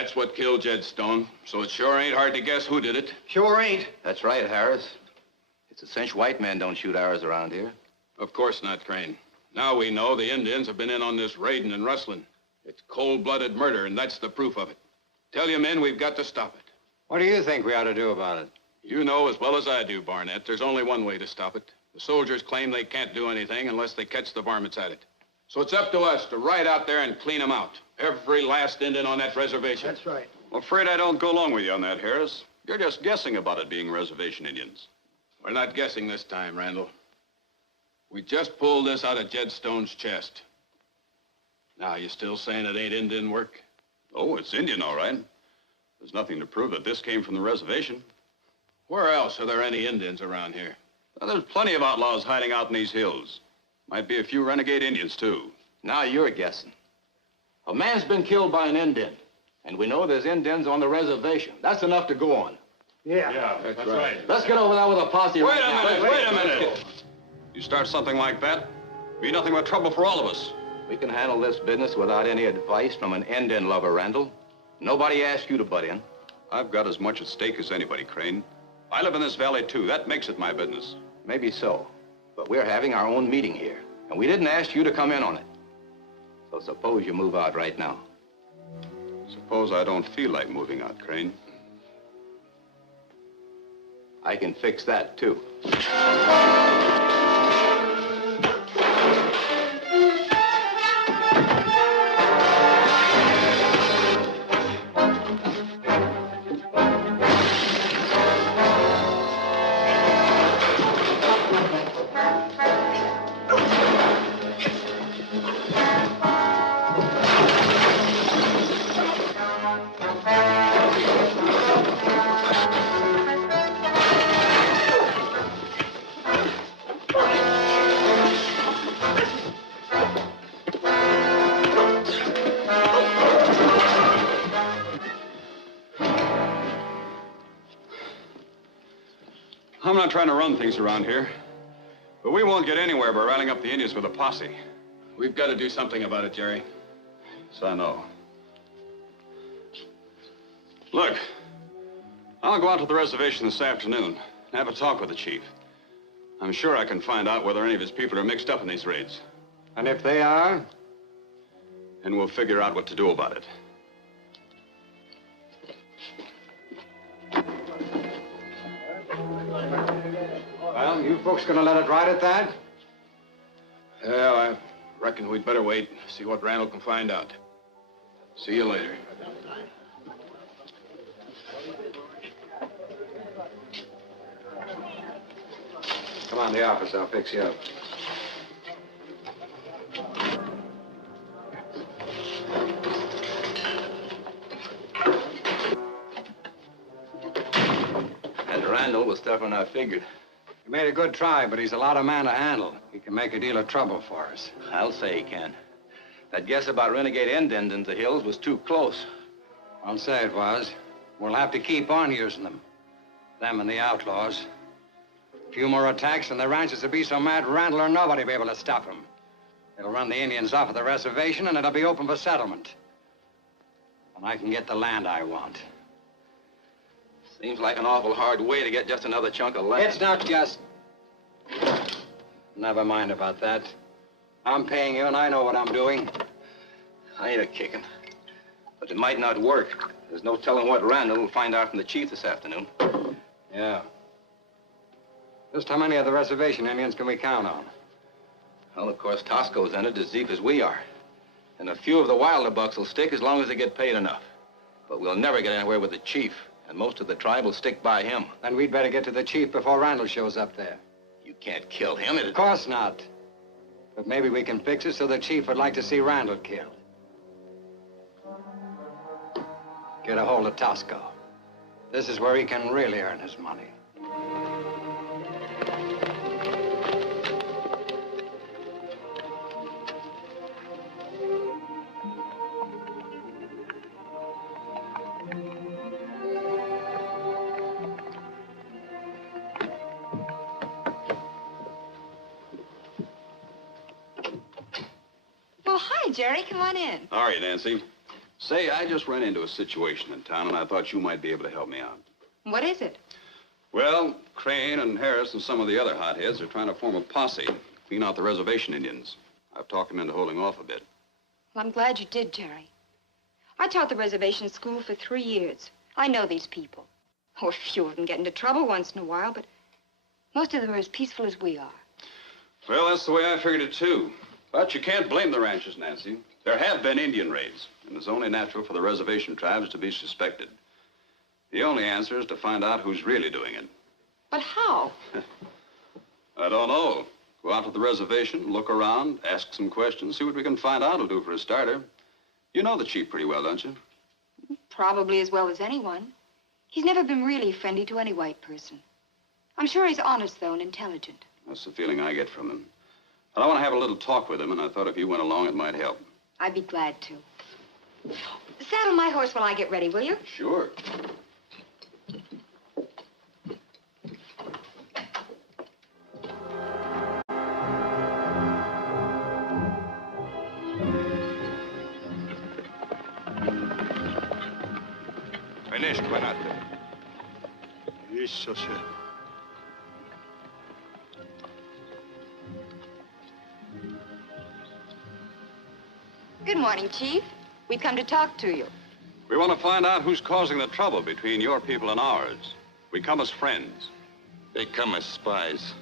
That's what killed Jed Stone, so it sure ain't hard to guess who did it. Sure ain't. That's right, Harris. It's a cinch white men don't shoot arrows around here. Of course not, Crane. Now we know the Indians have been in on this raiding and rustling. It's cold-blooded murder, and that's the proof of it. Tell you men, we've got to stop it. What do you think we ought to do about it? You know as well as I do, Barnett, there's only one way to stop it. The soldiers claim they can't do anything unless they catch the varmints at it. So it's up to us to ride out there and clean them out. Every last Indian on that reservation. That's right. I'm afraid I don't go along with you on that, Harris. You're just guessing about it being reservation Indians. We're not guessing this time, Randall. We just pulled this out of Jed Stone's chest. Now, you still saying it ain't Indian work? Oh, it's Indian, all right. There's nothing to prove that this came from the reservation. Where else are there any Indians around here? Well, there's plenty of outlaws hiding out in these hills. Might be a few renegade Indians, too. Now you're guessing. A man's been killed by an Indian, and we know there's Indians on the reservation. That's enough to go on. Yeah. That's right. Let's get over there with a posse right now. Wait a minute. You start something like that, be nothing but trouble for all of us. We can handle this business without any advice from an Indian lover, Randall. Nobody asked you to butt in. I've got as much at stake as anybody, Crane. I live in this valley, too. That makes it my business. Maybe so, but we're having our own meeting here, and we didn't ask you to come in on it. So suppose you move out right now. Suppose I don't feel like moving out, Crane. I can fix that, too. I'm not trying to run things around here, but we won't get anywhere by rallying up the Indians with a posse. We've got to do something about it, Jerry. So I know. Look, I'll go out to the reservation this afternoon and have a talk with the chief. I'm sure I can find out whether any of his people are mixed up in these raids. And if they are? And we'll figure out what to do about it. Well, you folks gonna let it ride at that? Well, I reckon we'd better wait, see what Randall can find out. See you later. Come on to the office, I'll fix you up. And Randall was tougher than I figured. He made a good try, but he's a lot of man to handle. He can make a deal of trouble for us. I'll say he can. That guess about renegade Indians in the hills was too close. I'll say it was. We'll have to keep on using them. Them and the outlaws. A few more attacks and the ranchers will be so mad Randall or nobody will be able to stop them. It'll run the Indians off of the reservation and it'll be open for settlement. And I can get the land I want. Seems like an awful hard way to get just another chunk of land. It's not just... Never mind about that. I'm paying you and I know what I'm doing. I ain't a kicking. But it might not work. There's no telling what Randall will find out from the chief this afternoon. Yeah. Just how many of the reservation Indians can we count on? Well, of course, Tosco's in it as deep as we are. And a few of the wilder bucks will stick as long as they get paid enough. But we'll never get anywhere with the chief, and most of the tribe will stick by him. Then we'd better get to the chief before Randall shows up there. You can't kill him. Of course not. But maybe we can fix it so the chief would like to see Randall killed. Get a hold of Tosco. This is where he can really earn his money. Jerry, come on in. How are you, Nancy? Say, I just ran into a situation in town, and I thought you might be able to help me out. What is it? Well, Crane and Harris and some of the other hotheads are trying to form a posse, clean out the reservation Indians. I've talked them into holding off a bit. Well, I'm glad you did, Jerry. I taught the reservation school for 3 years. I know these people. Oh, a few of them get into trouble once in a while, but most of them are as peaceful as we are. Well, that's the way I figured it, too. But you can't blame the ranchers, Nancy. There have been Indian raids, and it's only natural for the reservation tribes to be suspected. The only answer is to find out who's really doing it. But how? I don't know. Go out to the reservation, look around, ask some questions, see what we can find out will do for a starter. You know the chief pretty well, don't you? Probably as well as anyone. He's never been really friendly to any white person. I'm sure he's honest, though, and intelligent. That's the feeling I get from him. But I want to have a little talk with him, and I thought if you went along, it might help. I'd be glad to. Saddle my horse while I get ready, will you? Sure. Isso, sir. Good morning, Chief. We've come to talk to you. We want to find out who's causing the trouble between your people and ours. We come as friends. They come as spies.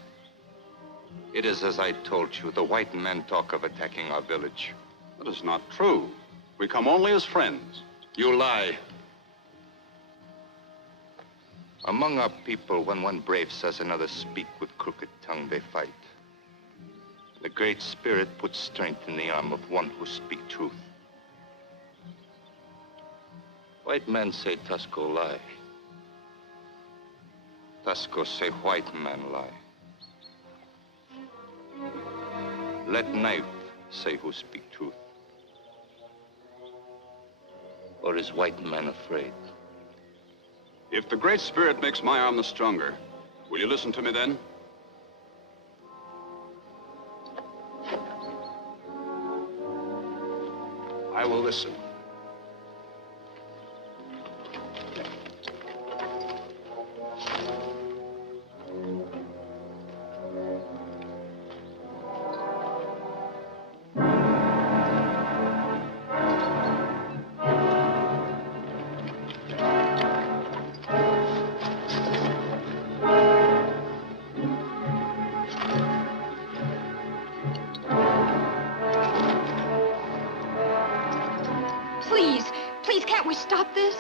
It is as I told you. The white men talk of attacking our village. That is not true. We come only as friends. You lie. Among our people, when one brave says another speak with crooked tongue, they fight. The Great Spirit puts strength in the arm of one who speaks truth. White men say Tusco lie. Tusco say white man lie. Let knife say who speak truth. Or is white man afraid? If the Great Spirit makes my arm the stronger, will you listen to me then? I will listen. Please, can't we stop this?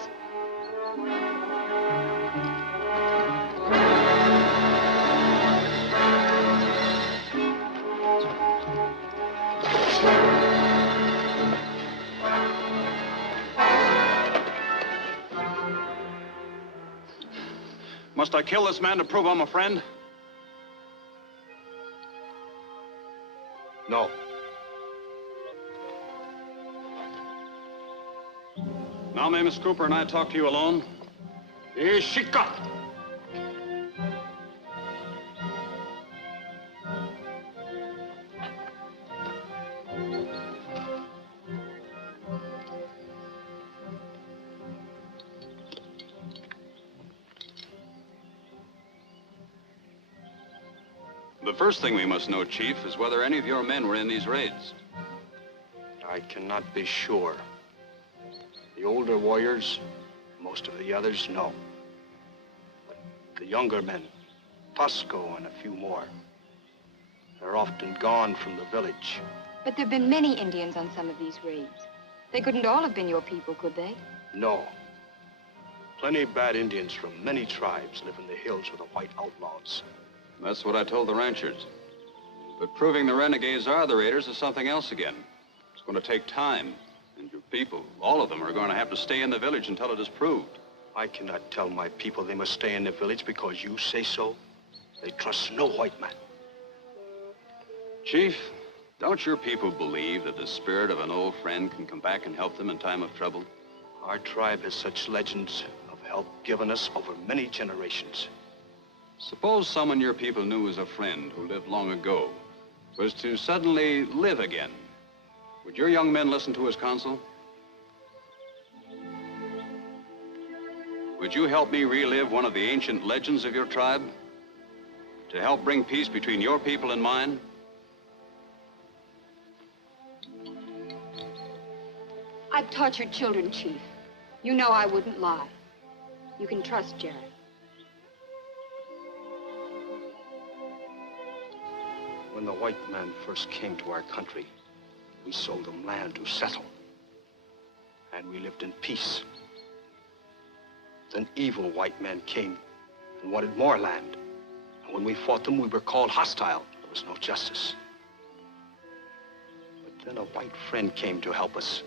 Must I kill this man to prove I'm a friend? No. Now may Miss Cooper and I talk to you alone? Chicote! The first thing we must know, Chief, is whether any of your men were in these raids. I cannot be sure. The older warriors, most of the others, no. But the younger men, Tusco and a few more, they're often gone from the village. But there have been many Indians on some of these raids. They couldn't all have been your people, could they? No. Plenty of bad Indians from many tribes live in the hills with the white outlaws. That's what I told the ranchers. But proving the renegades are the raiders is something else again. It's going to take time. And your people, all of them, are going to have to stay in the village until it is proved. I cannot tell my people they must stay in the village because you say so. They trust no white man. Chief, don't your people believe that the spirit of an old friend can come back and help them in time of trouble? Our tribe has such legends of help given us over many generations. Suppose someone your people knew as a friend who lived long ago was to suddenly live again. Would your young men listen to his counsel? would you help me relive one of the ancient legends of your tribe? To help bring peace between your people and mine? I've tortured children, Chief. You know I wouldn't lie. You can trust Jerry. When the white man first came to our country, we sold them land to settle. And we lived in peace. Then evil white men came and wanted more land. And when we fought them, we were called hostile. There was no justice. But then a white friend came to help us.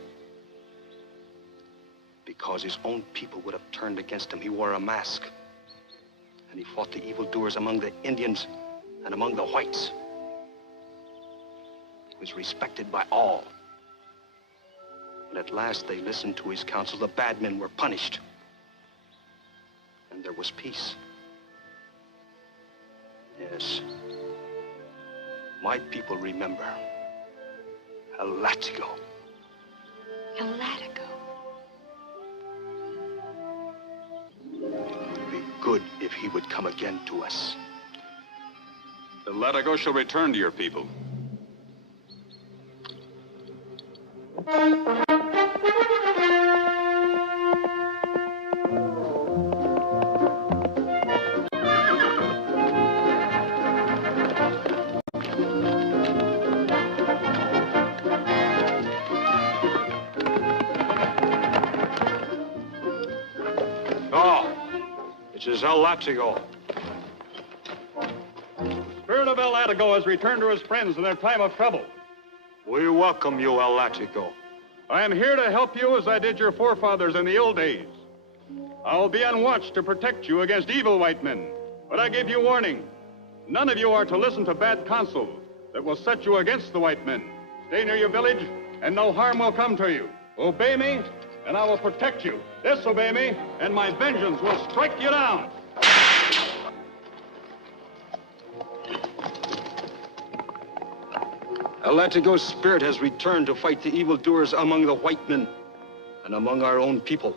Because his own people would have turned against him, he wore a mask. And he fought the evildoers among the Indians and among the whites. He was respected by all. And at last they listened to his counsel. The bad men were punished. And there was peace. Yes. My people remember El Látigo. El Látigo. It would be good if he would come again to us. The Látigo shall return to your people. It is El Látigo. The spirit of El Látigo has returned to his friends in their time of trouble. We welcome you, El Látigo. I am here to help you as I did your forefathers in the old days. I will be on watch to protect you against evil white men. But I give you warning. None of you are to listen to bad counsel that will set you against the white men. Stay near your village, and no harm will come to you. Obey me, and I will protect you. Disobey me, and my vengeance will strike you down. El Látigo's spirit has returned to fight the evildoers among the white men and among our own people.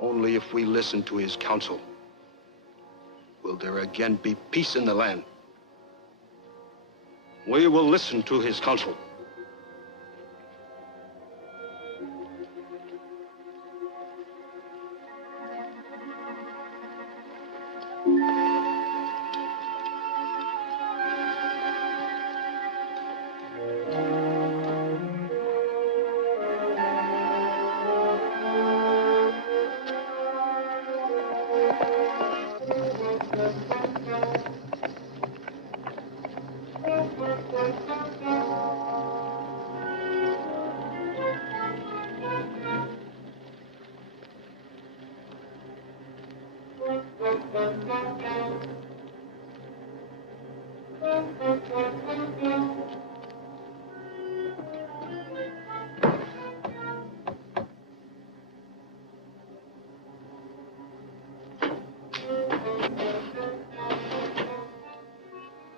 Only if we listen to his counsel will there again be peace in the land. We will listen to his counsel.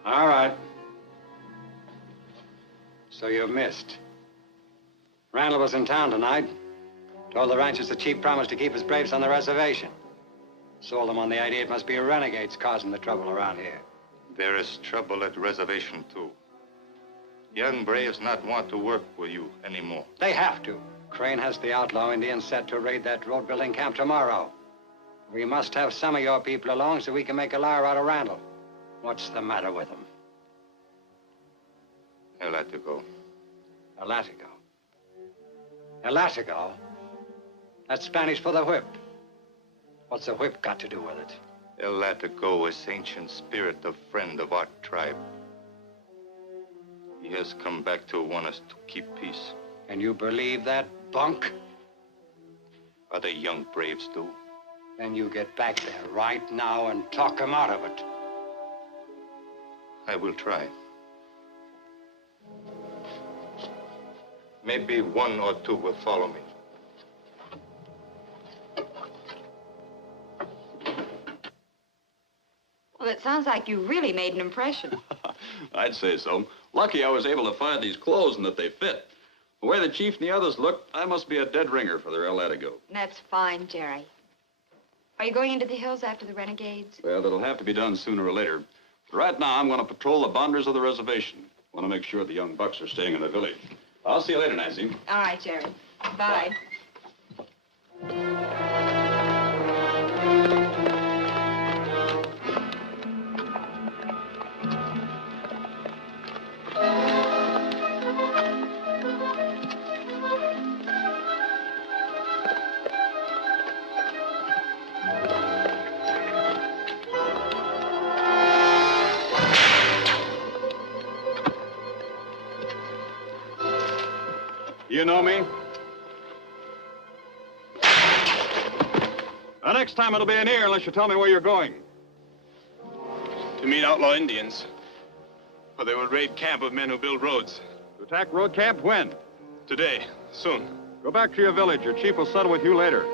All right. So you've missed. Randall was in town tonight. Told the ranchers the chief promised to keep his braves on the reservation. Sold them on the idea it must be renegades causing the trouble around here. There is trouble at the reservation, too. Young braves not want to work with you anymore. They have to. Crane has the outlaw Indians set to raid that road-building camp tomorrow. We must have some of your people along so we can make a liar out of Randall. What's the matter with him? El Látigo. El Látigo. El Látigo? That's Spanish for the whip. What's the whip got to do with it? El Látigo is ancient spirit, the friend of our tribe. He has come back to want us to keep peace. And you believe that bunk? Other young braves do. Then you get back there right now and talk him out of it. I will try. Maybe one or two will follow me. Well, it sounds like you really made an impression. I'd say so. Lucky I was able to find these clothes and that they fit. The way the chief and the others look, I must be a dead ringer for their El Látigo. That's fine, Jerry. Are you going into the hills after the renegades? Well, it'll have to be done sooner or later. But right now, I'm going to patrol the boundaries of the reservation. Want to make sure the young bucks are staying in the village. I'll see you later, Nancy. All right, Jerry. Bye. You know me? The next time it'll be in here unless you tell me where you're going. To meet outlaw Indians. Or they will raid camp of men who build roads. To attack road camp when? Today. Soon. Go back to your village. Your chief will settle with you later.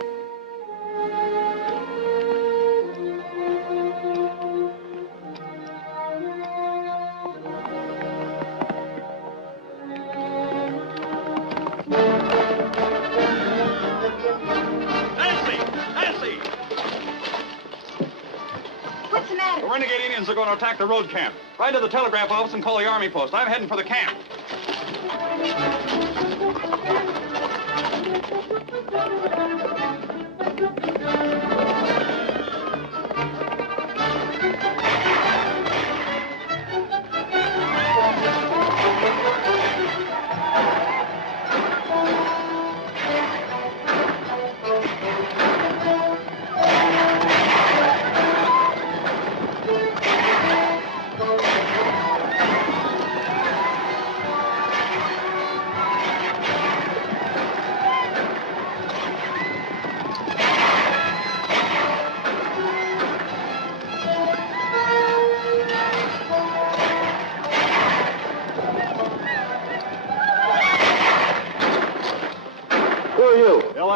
The renegade Indians are going to attack the road camp. Ride to the telegraph office and call the army post. I'm heading for the camp.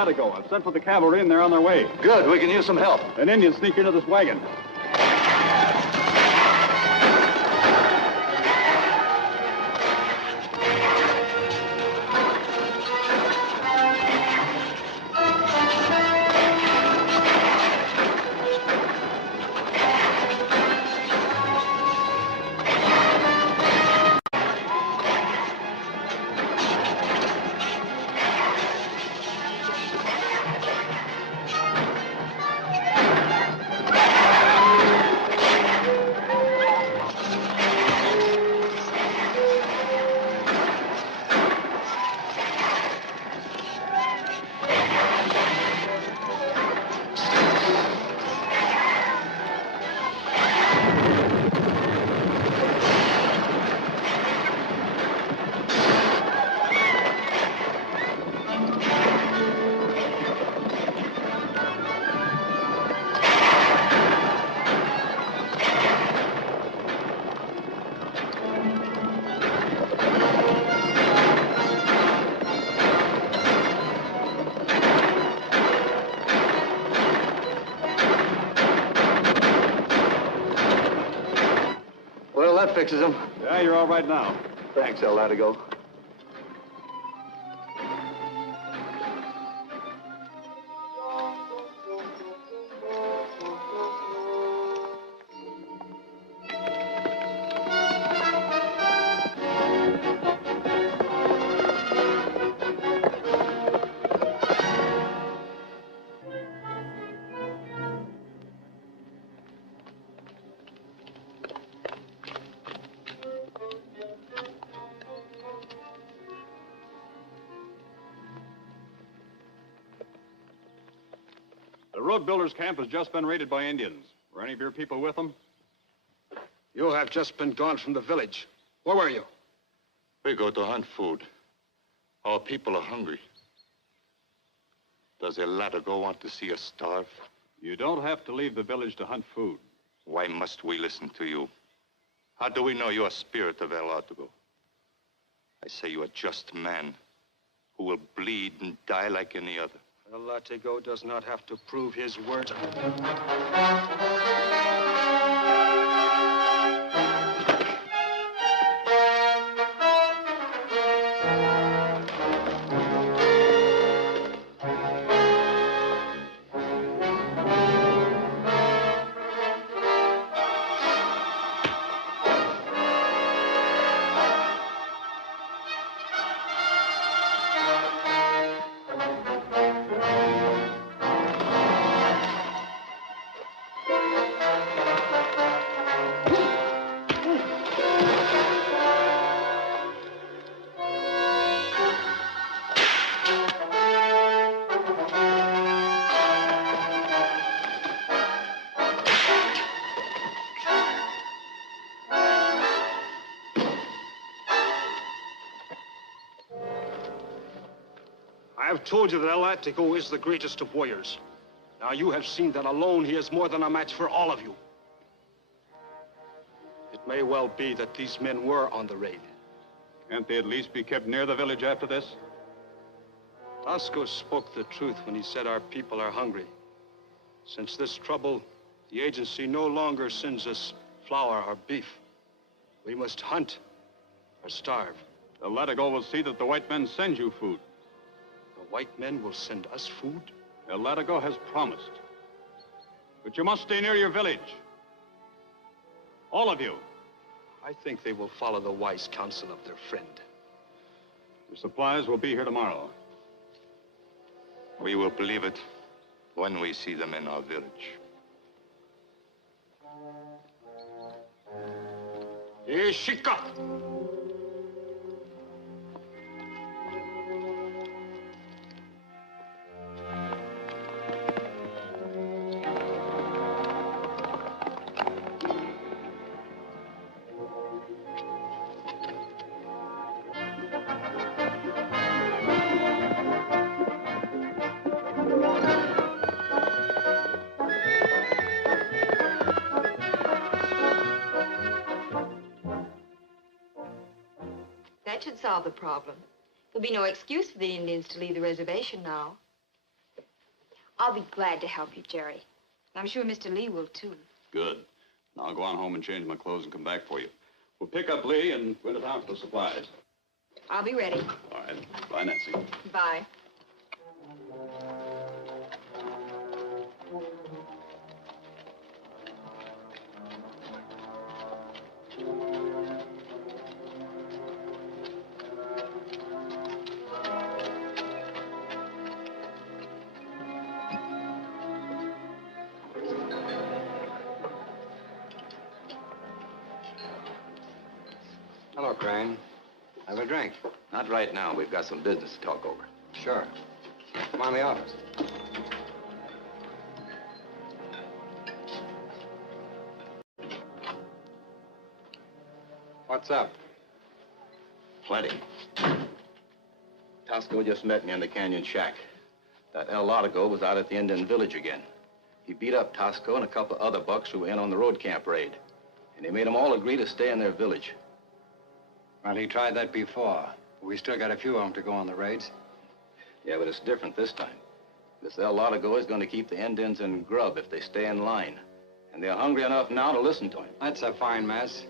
Látigo. I've sent for the cavalry, and they're on their way. Good. We can use some help. An Indian sneaked into this wagon. That fixes him. Yeah, you're all right now. Thanks, El Látigo. The road builders' camp has just been raided by Indians. Were any of your people with them? You have just been gone from the village. Where were you? We go to hunt food. Our people are hungry. Does El Látigo want to see us starve? You don't have to leave the village to hunt food. Why must we listen to you? How do we know you are spirit of El Látigo? I say you are just man who will bleed and die like any other. El Látigo does not have to prove his words. have told you that El Látigo is the greatest of warriors. Now you have seen that alone he is more than a match for all of you. It may well be that these men were on the raid. Can't they at least be kept near the village after this? Tasco spoke the truth when he said our people are hungry. Since this trouble, the agency no longer sends us flour or beef. We must hunt or starve. El Látigo will see that the white men send you food. The white men will send us food? El Látigo has promised. But you must stay near your village. All of you. I think they will follow the wise counsel of their friend. The supplies will be here tomorrow. We will believe it when we see them in our village. Shika! That should solve the problem. There'll be no excuse for the Indians to leave the reservation now. I'll be glad to help you, Jerry. I'm sure Mr. Lee will, too. Good. Now I'll go on home and change my clothes and come back for you. We'll pick up Lee and go to town for the supplies. I'll be ready. All right. Bye, Nancy. Bye. Hello, Crane. Have a drink. Not right now. We've got some business to talk over. Sure. Come on in the office. What's up? Plenty. Tasco just met me in the canyon shack. That El Látigo was out at the Indian village again. He beat up Tasco and a couple of other bucks who were in on the road camp raid. And he made them all agree to stay in their village. Well, he tried that before. We still got a few of them to go on the raids. Yeah, but it's different this time. This El Látigo is going to keep the Indians in grub if they stay in line. And they're hungry enough now to listen to him. That's a fine mess.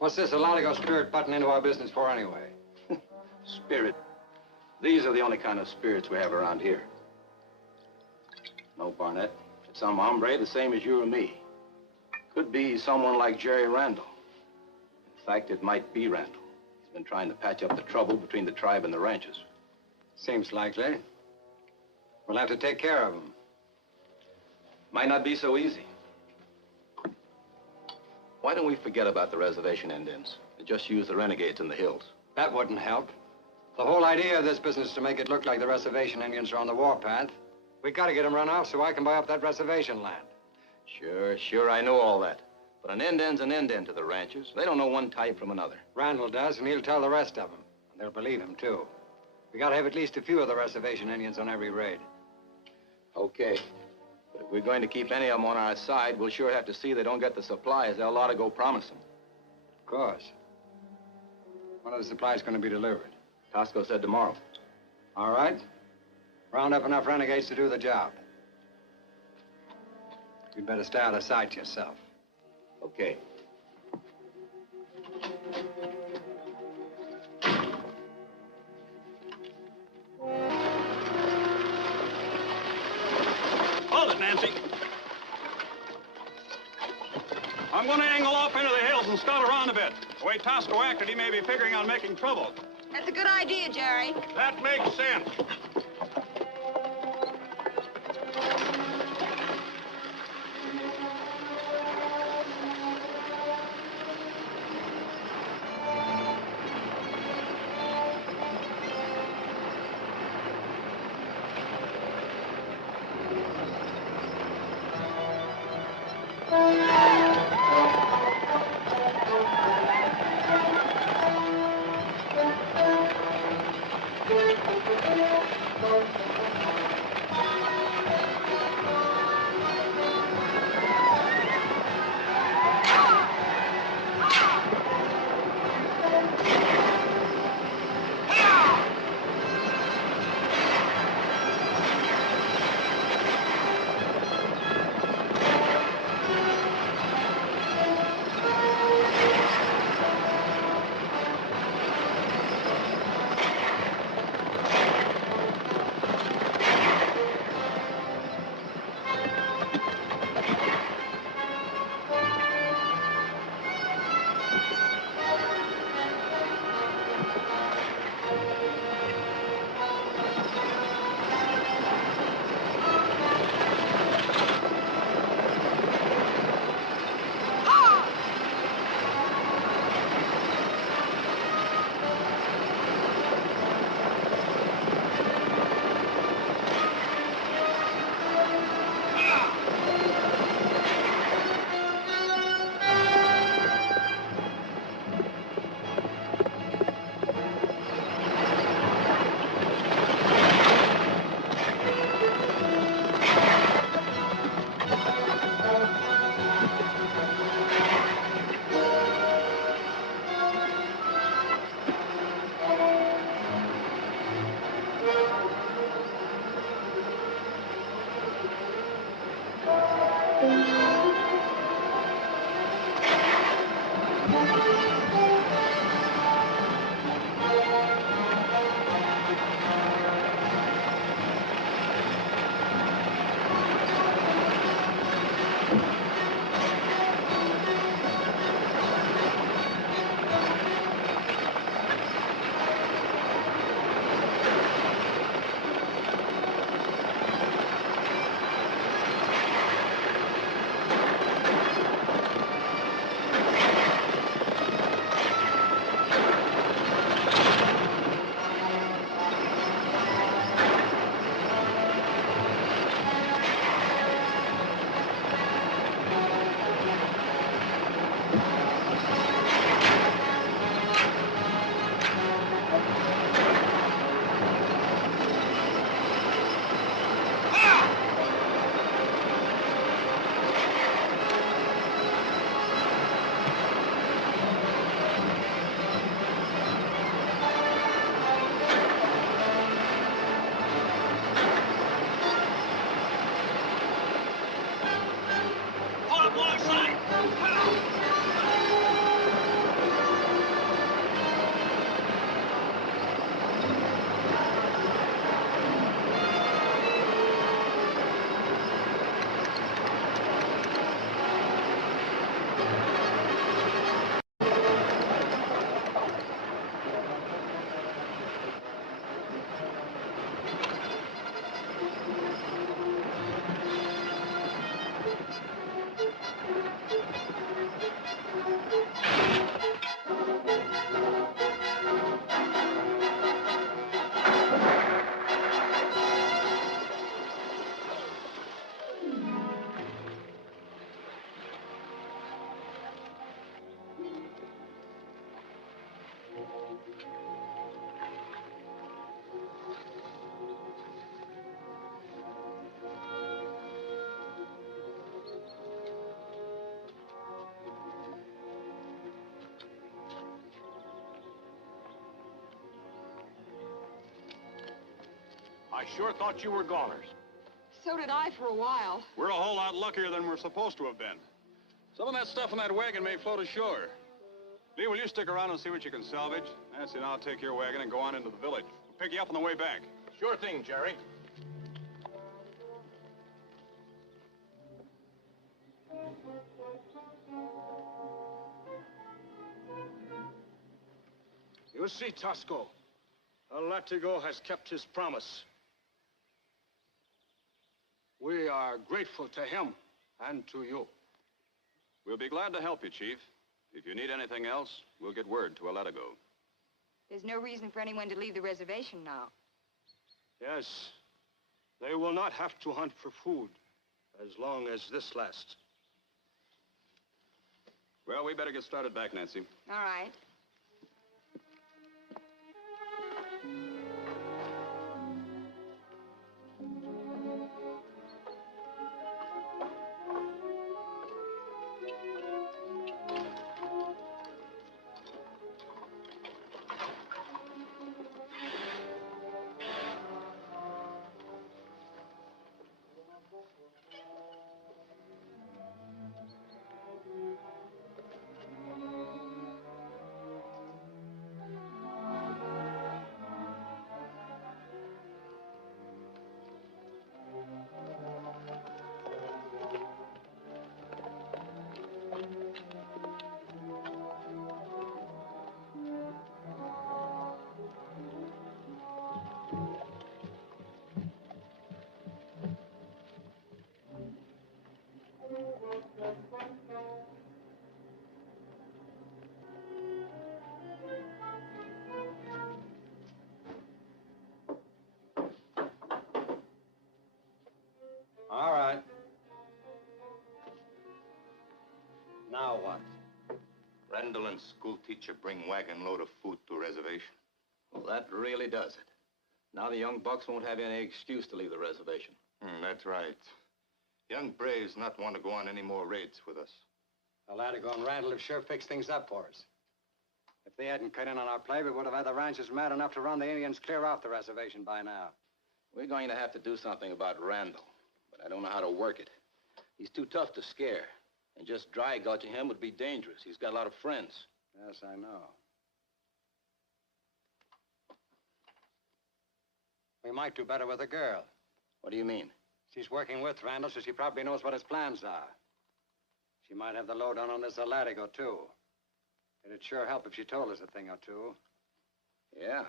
What's this El Látigo spirit butting into our business for anyway? Spirit. These are the only kind of spirits we have around here. No, Barnett. It's some hombre the same as you or me. Could be someone like Jerry Randall. In fact, it might be Randall. He's been trying to patch up the trouble between the tribe and the ranchers. Seems likely. We'll have to take care of him. Might not be so easy. Why don't we forget about the reservation Indians and just use the renegades in the hills? That wouldn't help. The whole idea of this business is to make it look like the reservation Indians are on the warpath. We got to get them run off so I can buy up that reservation land. Sure, I know all that. But an Indian's an Indian to the ranchers. They don't know one type from another. Randall does, and he'll tell the rest of them. And they'll believe him, too. We got to have at least a few of the reservation Indians on every raid. Okay. But if we're going to keep any of them on our side, we'll sure have to see they don't get the supplies El Látigo promised them. Of course. When are the supplies going to be delivered? Tasco said tomorrow. All right. Round up enough renegades to do the job. You'd better stay out of sight yourself. Okay. Hold it, Nancy. I'm going to angle off into the hills and scout around a bit. The way Tasco acted, he may be figuring on making trouble. That's a good idea, Jerry. That makes sense. I sure thought you were goners. So did I for a while. We're a whole lot luckier than we're supposed to have been. Some of that stuff in that wagon may float ashore. Lee, will you stick around and see what you can salvage? Nancy and I'll take your wagon and go on into the village. We'll pick you up on the way back. Sure thing, Jerry. You see, Tosco, Látigo has kept his promise. We are grateful to him and to you. We'll be glad to help you, Chief. If you need anything else, we'll get word to Látigo. There's no reason for anyone to leave the reservation now. Yes, they will not have to hunt for food as long as this lasts. Well, we better get started back, Nancy. All right. All right. Now what? Randall and school teacher bring wagon load of food to reservation. Well, that really does it. Now the young bucks won't have any excuse to leave the reservation. That's right. Young braves not want to go on any more raids with us. Látigo and Randall have sure fixed things up for us. If they hadn't cut in on our play, we would have had the ranchers mad enough to run the Indians clear off the reservation by now. We're going to have to do something about Randall, but I don't know how to work it. He's too tough to scare. And just dry gulching him would be dangerous. He's got a lot of friends. Yes, I know. We might do better with the girl. What do you mean? She's working with Randall, so she probably knows what his plans are. She might have the lowdown on this Látigo, too. It'd sure help if she told us a thing or two. Yeah.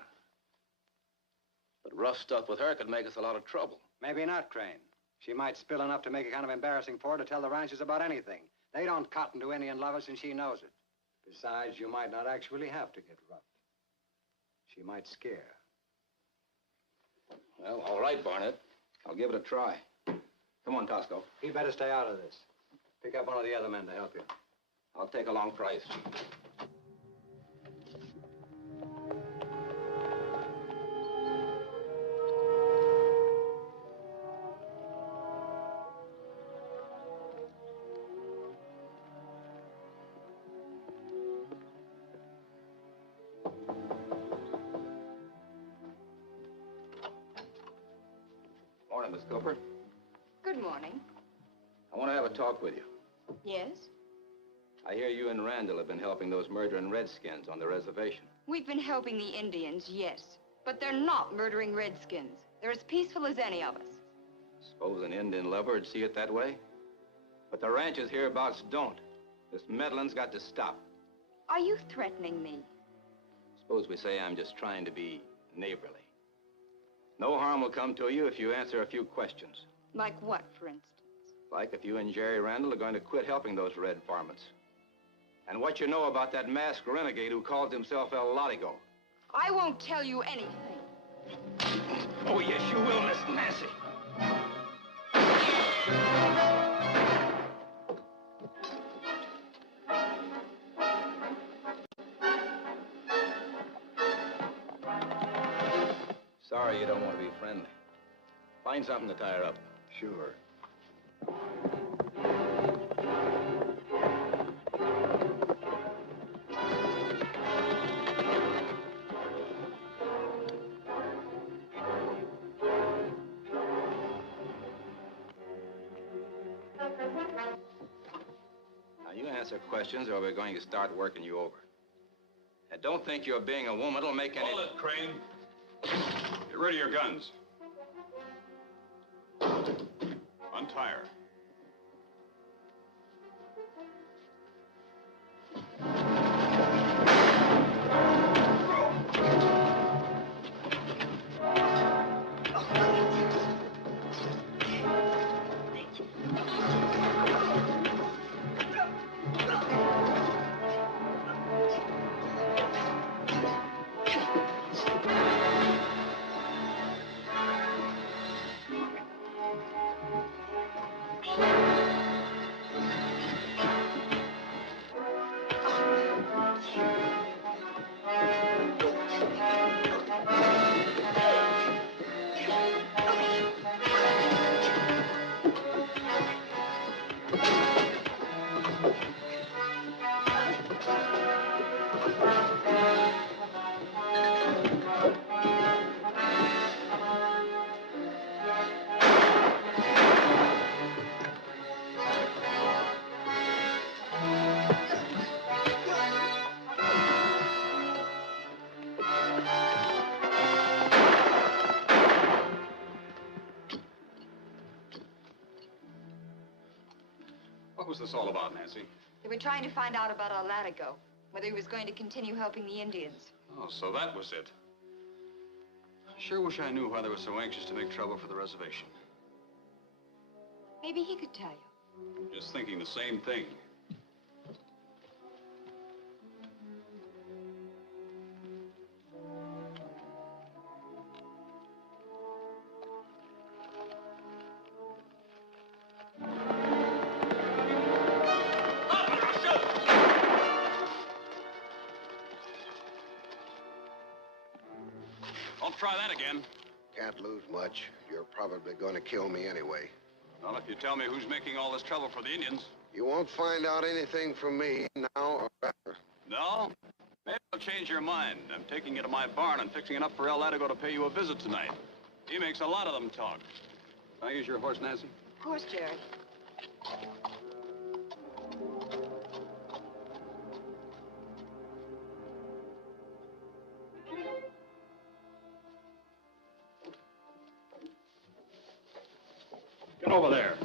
But rough stuff with her could make us a lot of trouble. Maybe not, Crane. She might spill enough to make it kind of embarrassing for her to tell the ranchers about anything. They don't cotton to Indian lovers, and she knows it. Besides, you might not actually have to get rough. She might scare. Well, all right, Barnett. I'll give it a try. Come on, Tosco. He'd better stay out of this. Pick up one of the other men to help you. I'll take a long price. Morning, Miss Cooper. Good morning. I want to have a talk with you. Yes? I hear you and Randall have been helping those murdering Redskins on the reservation. We've been helping the Indians, yes. But they're not murdering Redskins. They're as peaceful as any of us. Suppose an Indian lover would see it that way? But the ranchers hereabouts don't. This meddling's got to stop. Are you threatening me? Suppose we say I'm just trying to be neighborly. No harm will come to you if you answer a few questions. Like what, for instance? Like if you and Jerry Randall are going to quit helping those red varmints. And what you know about that masked renegade who calls himself El Látigo. I won't tell you anything. Oh, yes, you will, Miss Nancy. Sorry you don't want to be friendly. Find something to tie her up. Sure. Now, you answer questions or we're going to start working you over. And don't think your being a woman will make any... Hold it, Crane. Get rid of your guns. Untie her. What was this all about, Nancy? They were trying to find out about Látigo, whether he was going to continue helping the Indians. Oh, so that was it. I sure wish I knew why they were so anxious to make trouble for the reservation. Maybe he could tell you. Just thinking the same thing. Don't try that again. Can't lose much. You're probably going to kill me anyway. Well, if you tell me who's making all this trouble for the Indians. You won't find out anything from me now or ever. No? Maybe I'll change your mind. I'm taking you to my barn and fixing it up for El Látigo to pay you a visit tonight. He makes a lot of them talk. Can I use your horse, Nancy? Of course, Jerry. Get over there.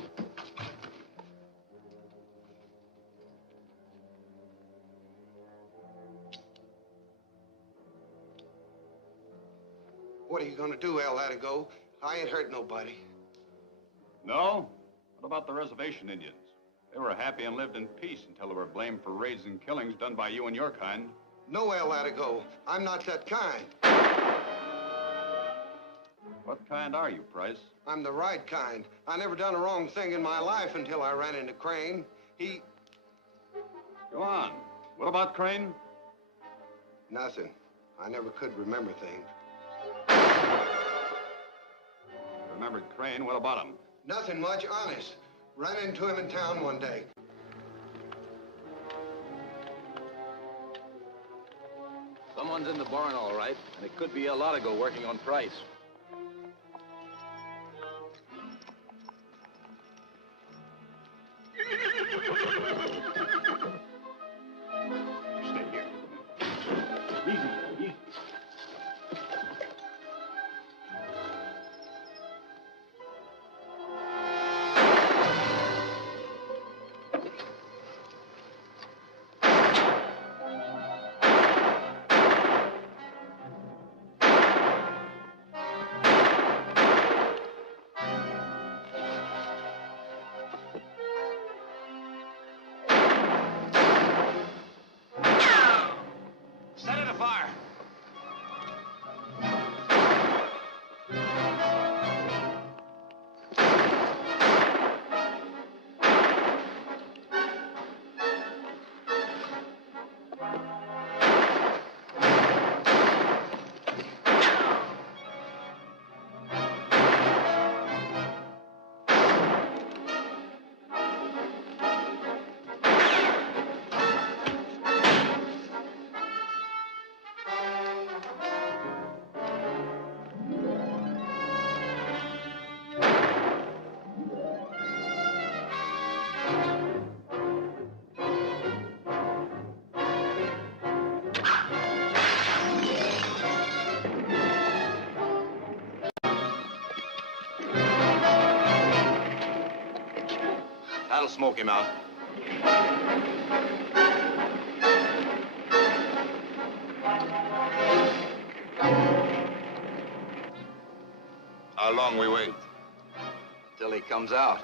What are you gonna do, El Látigo? I ain't hurt nobody. No? What about the reservation Indians? They were happy and lived in peace until they were blamed for raids and killings done by you and your kind. No, El Látigo. I'm not that kind. What kind are you, Price? I'm the right kind. I never done a wrong thing in my life until I ran into Crane. He... Go on. What about Crane? Nothing. I never could remember things. Remembered Crane, what about him? Nothing much, honest. Ran into him in town one day. Someone's in the barn, all right, and it could be El Látigo working on Price. Stay here. Easy, easy. Set it afire! That'll smoke him out. How long we wait? Till he comes out.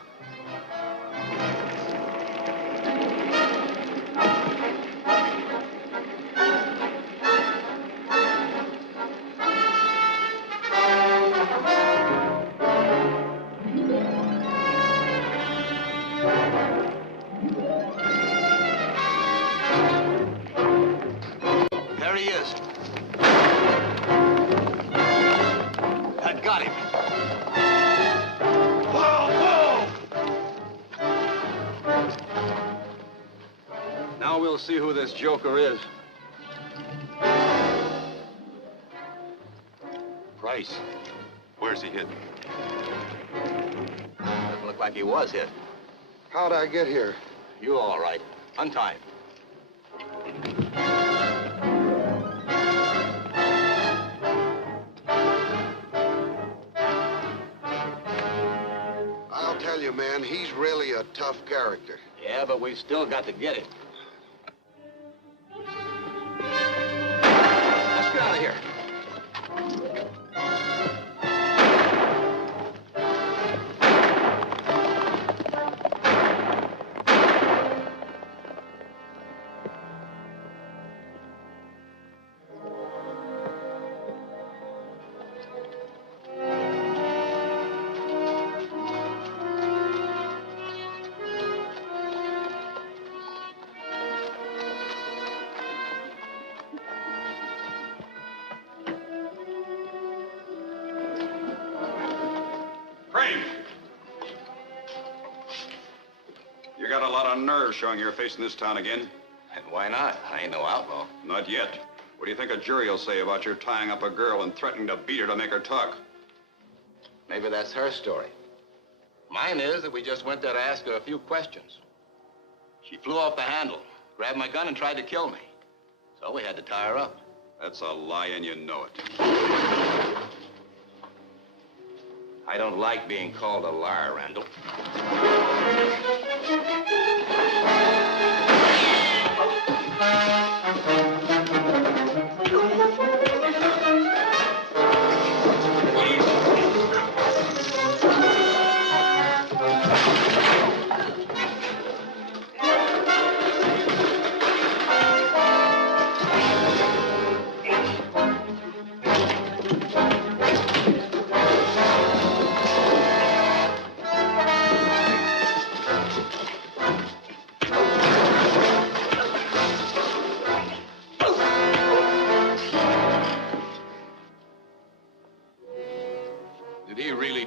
There he is. That got him. Now we'll see who this joker is. Price. Where's he hidden? Doesn't look like he was hit. How'd I get here? You all right. Untie him. I'll tell you, man, he's really a tough character. Yeah, but we've still got to get him. Let's get out of here. Crane! You got a lot of nerve showing your face in this town again. And why not? I ain't no outlaw. Not yet. What do you think a jury will say about your tying up a girl and threatening to beat her to make her talk? Maybe that's her story. Mine is that we just went there to ask her a few questions. She flew off the handle, grabbed my gun, and tried to kill me. So we had to tie her up. That's a lie, and you know it. I don't like being called a liar, Randall.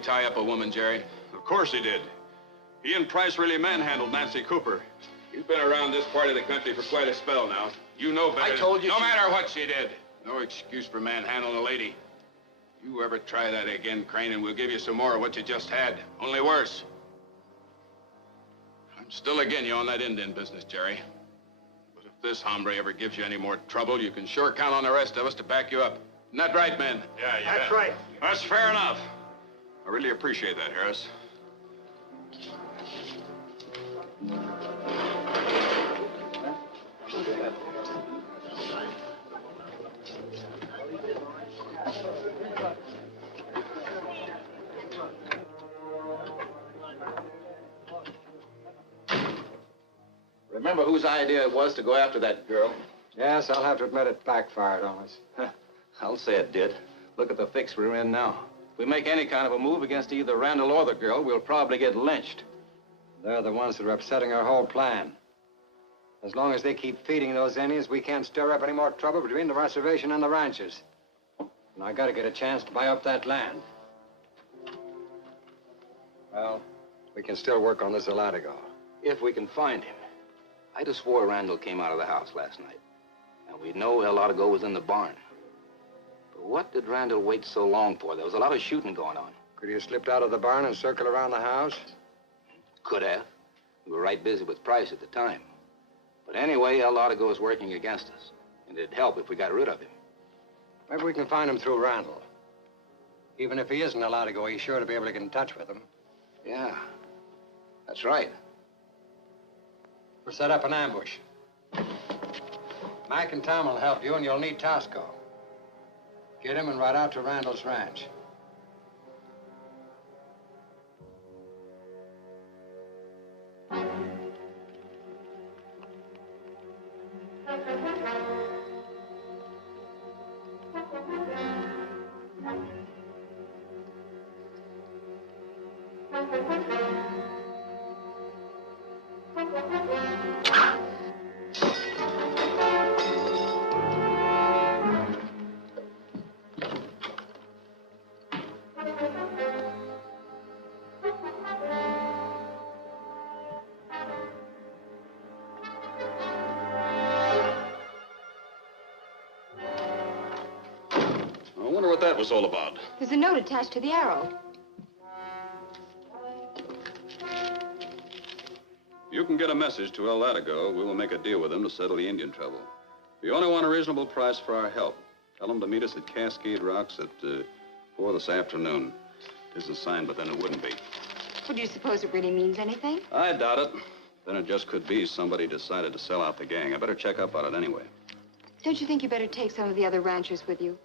Tie up a woman, Jerry? Of course he did. He and Price really manhandled Nancy Cooper. You've been around this part of the country for quite a spell now. You know better. I told you. No matter what she did. No excuse for manhandling a lady. You ever try that again, Crane, and we'll give you some more of what you just had. Only worse. I'm still again you on that Indian business, Jerry. But if this hombre ever gives you any more trouble, you can sure count on the rest of us to back you up. Isn't that right, men? Yeah, That's right. That's fair enough. I really appreciate that, Harris. Remember whose idea it was to go after that girl? Yes, I'll have to admit it backfired on us. I'll say it did. Look at the fix we're in now. If we make any kind of a move against either Randall or the girl, we'll probably get lynched. They're the ones that are upsetting our whole plan. As long as they keep feeding those Indians, we can't stir up any more trouble between the reservation and the ranches. And I gotta get a chance to buy up that land. Well, we can still work on this Látigo. If we can find him. I just swore Randall came out of the house last night. And we know Látigo was in the barn. But what did Randall wait so long for? There was a lot of shooting going on. Could he have slipped out of the barn and circled around the house? Could have. We were right busy with Price at the time. But anyway, Látigo is working against us. And it'd help if we got rid of him. Maybe we can find him through Randall. Even if he isn't a Látigo, he's sure to be able to get in touch with him. Yeah, that's right. We'll set up an ambush. Mac and Tom will help you, and you'll need Tosco. Get him and ride out to Randall's ranch. I wonder what that was all about. There's a note attached to the arrow. You can get a message to Látigo. We will make a deal with him to settle the Indian trouble. We only want a reasonable price for our help. Tell him to meet us at Cascade Rocks at 4 this afternoon. It isn't signed, but then it wouldn't be. Well, do you suppose it really means anything? I doubt it. Then it just could be somebody decided to sell out the gang. I better check up on it anyway. Don't you think you better take some of the other ranchers with you?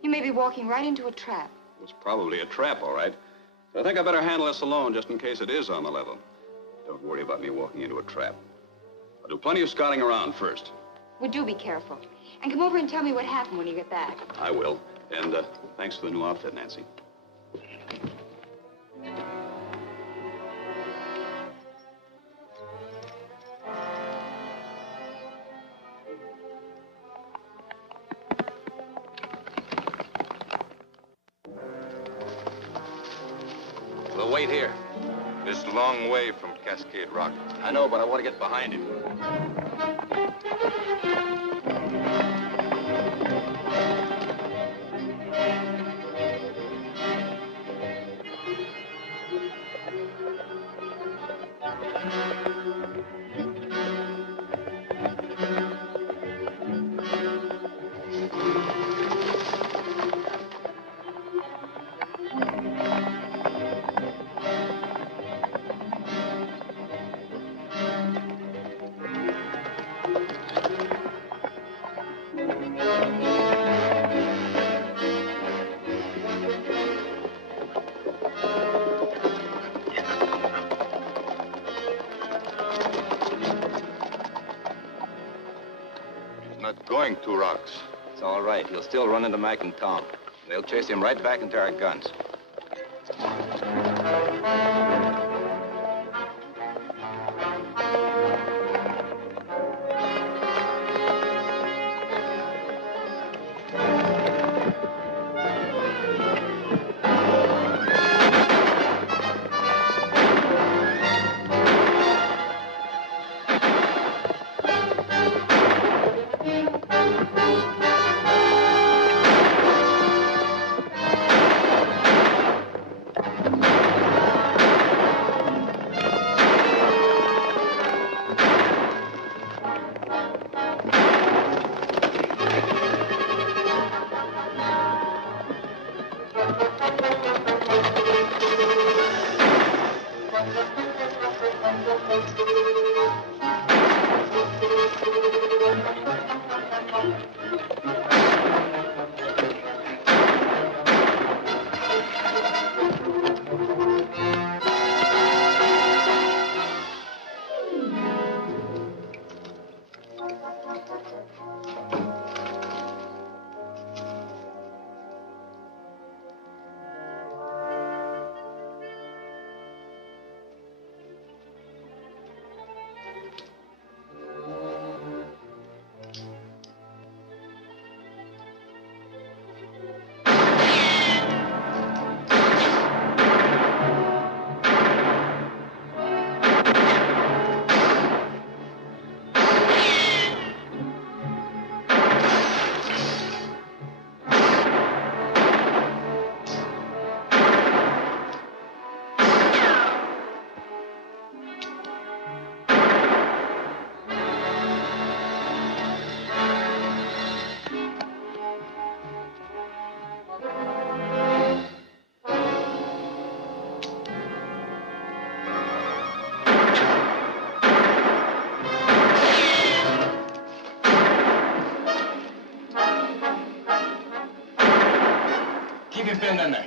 You may be walking right into a trap. It's probably a trap, all right. So I think I better handle this alone just in case it is on the level. Don't worry about me walking into a trap. I'll do plenty of scouting around first. Well, do be careful. And come over and tell me what happened when you get back. I will. And thanks for the new outfit, Nancy. We'll wait here. It's a long way from Cascade Rock. I know, but I want to get behind him. not going to Rocks. It's all right. He'll still run into Mac and Tom. They'll chase him right back into our guns. Keep him pinned in there.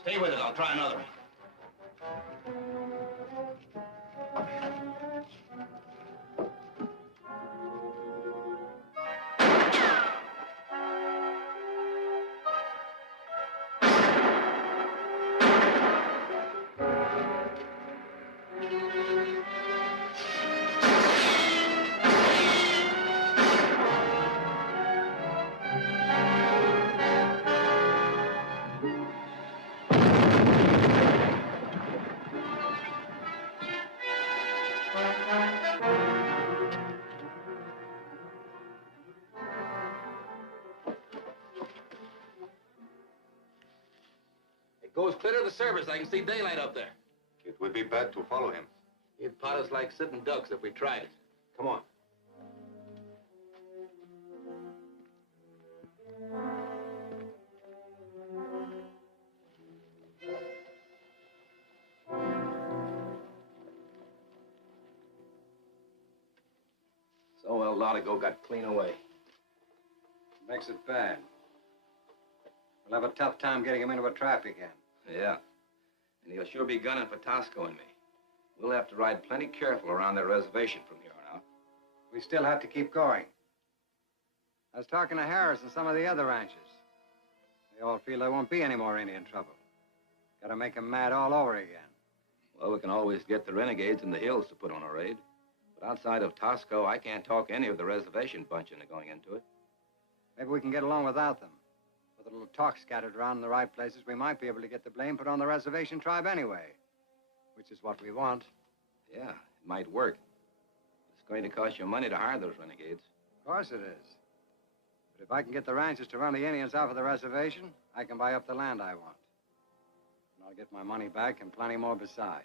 Stay with it. I'll try another one. Goes clear to the service. I can see daylight up there. It would be bad to follow him. He'd pot us like sitting ducks if we tried it. Come on. So El Látigo got clean away. Makes it bad. We'll have a tough time getting him into a trap again. Yeah. And he'll sure be gunning for Tosco and me. We'll have to ride plenty careful around their reservation from here on out. We still have to keep going. I was talking to Harris and some of the other ranchers. They all feel there won't be any more Indian trouble. Gotta make them mad all over again. Well, we can always get the renegades in the hills to put on a raid. But outside of Tosco, I can't talk any of the reservation bunch into going into it. Maybe we can get along without them. With a little talk scattered around in the right places, we might be able to get the blame put on the reservation tribe anyway. Which is what we want. Yeah, it might work. It's going to cost you money to hire those renegades. Of course it is. But if I can get the ranchers to run the Indians off of the reservation, I can buy up the land I want. And I'll get my money back and plenty more besides.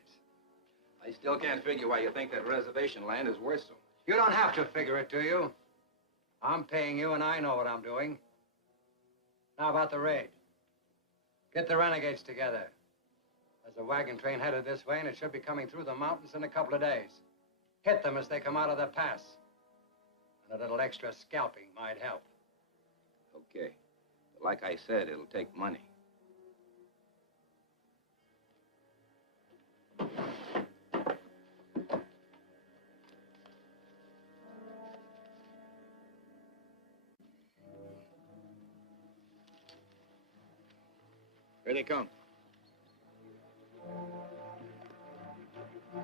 I still can't figure why you think that reservation land is worth so much. You don't have to figure it, do you? I'm paying you, and I know what I'm doing. Now about the raid. Get the renegades together. There's a wagon train headed this way, and it should be coming through the mountains in a couple of days. Hit them as they come out of the pass. And a little extra scalping might help. Okay. But like I said, it'll take money. Here they come. By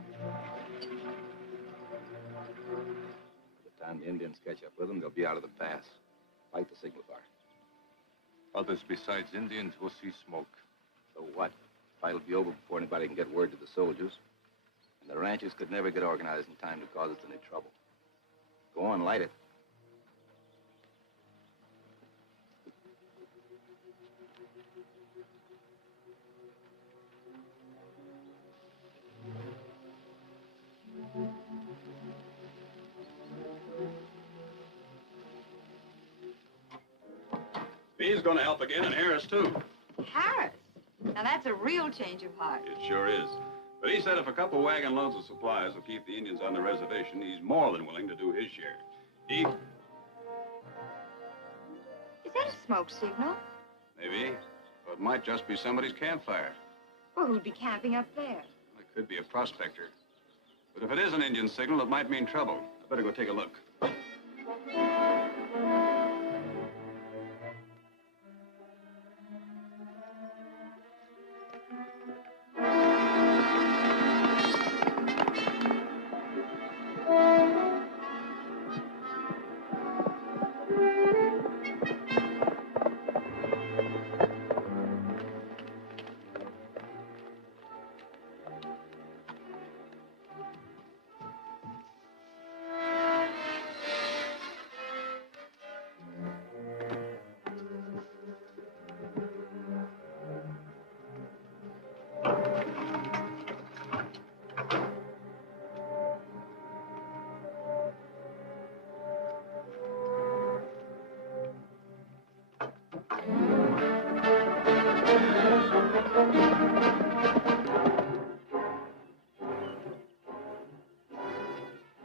the time the Indians catch up with them, they'll be out of the pass. Light the signal fire. Others besides Indians will see smoke. So what? Fight will be over before anybody can get word to the soldiers. And the ranchers could never get organized in time to cause us any trouble. Go on, light it. He's going to help again, and Harris, too. Harris? Now, that's a real change of heart. It sure is. But he said if a couple wagon loads of supplies will keep the Indians on the reservation, he's more than willing to do his share. He... Is that a smoke signal? Maybe. Or it might just be somebody's campfire. Well, who'd be camping up there? It could be a prospector. But if it is an Indian signal, it might mean trouble. I better go take a look.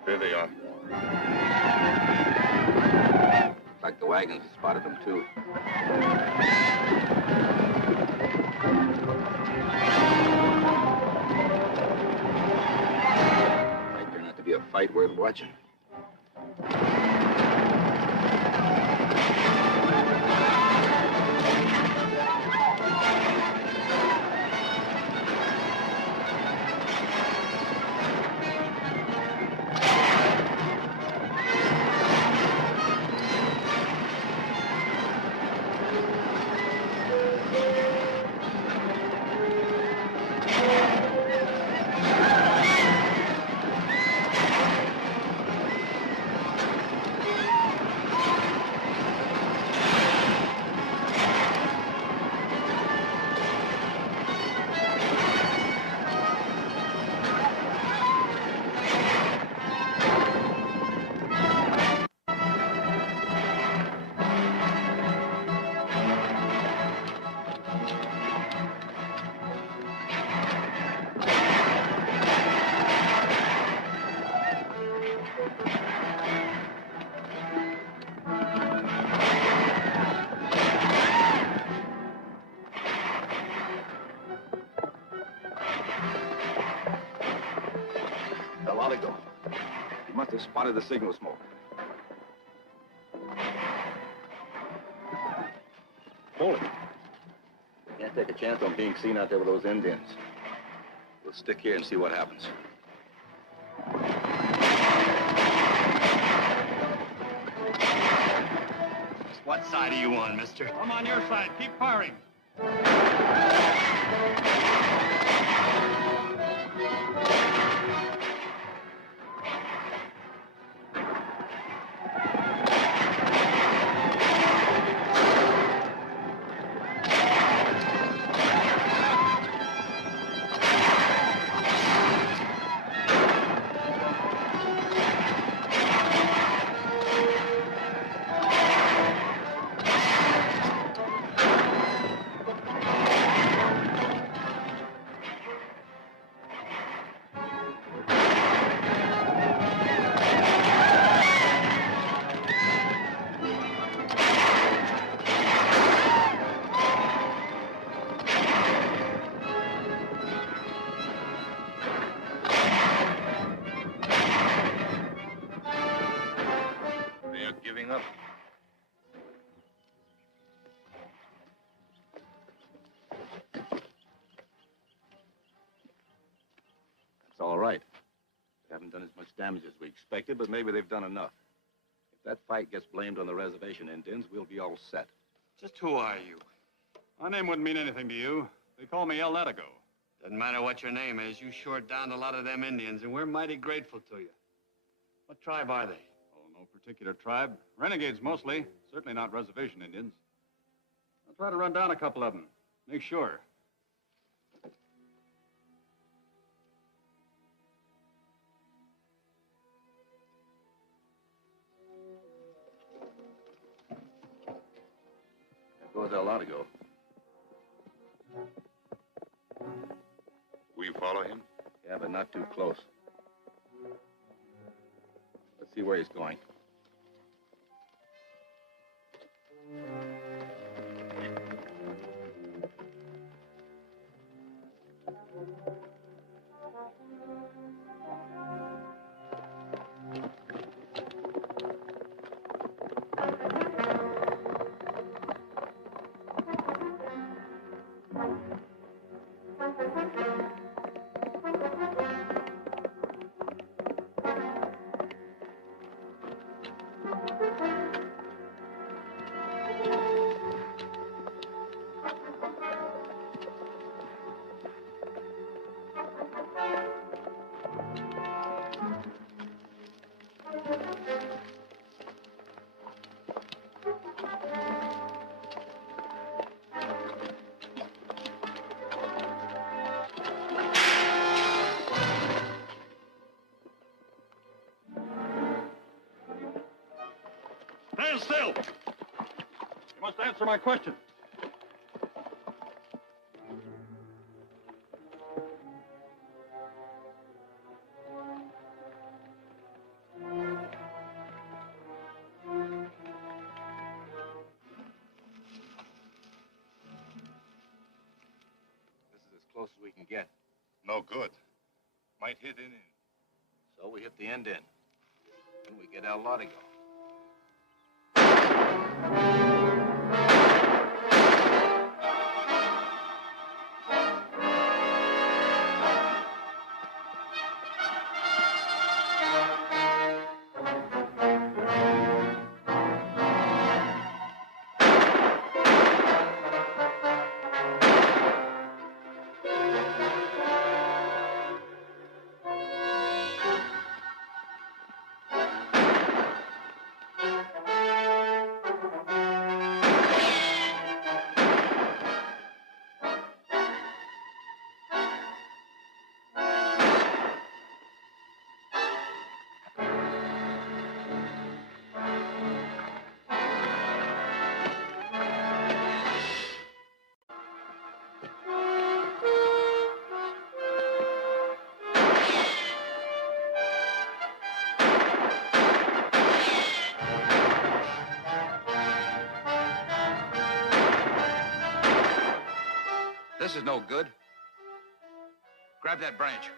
There they are. Looks like the wagons have spotted them, too. Might turn out to be a fight worth watching. Látigo. He must have spotted the signal smoke. Hold it. Can't take a chance on being seen out there with those Indians. We'll stick here and see what happens. What side are you on, mister? I'm on your side. Keep firing. up. That's all right. They haven't done as much damage as we expected, but maybe they've done enough. If that fight gets blamed on the reservation Indians, we'll be all set. Just who are you? My name wouldn't mean anything to you. They call me El Látigo. Doesn't matter what your name is. You sure downed a lot of them Indians, and we're mighty grateful to you. What tribe are they? Oh, no particular tribe. Renegades mostly. Certainly not reservation Indians. I'll try to run down a couple of them. Make sure. There goes El Látigo. We follow him? Yeah, but not too close. Let's see where he's going. Stand still! You must answer my question. This is as close as we can get. No good. Might hit in. So we hit the end in. Then we get El Látigo. This is no good. Grab that branch.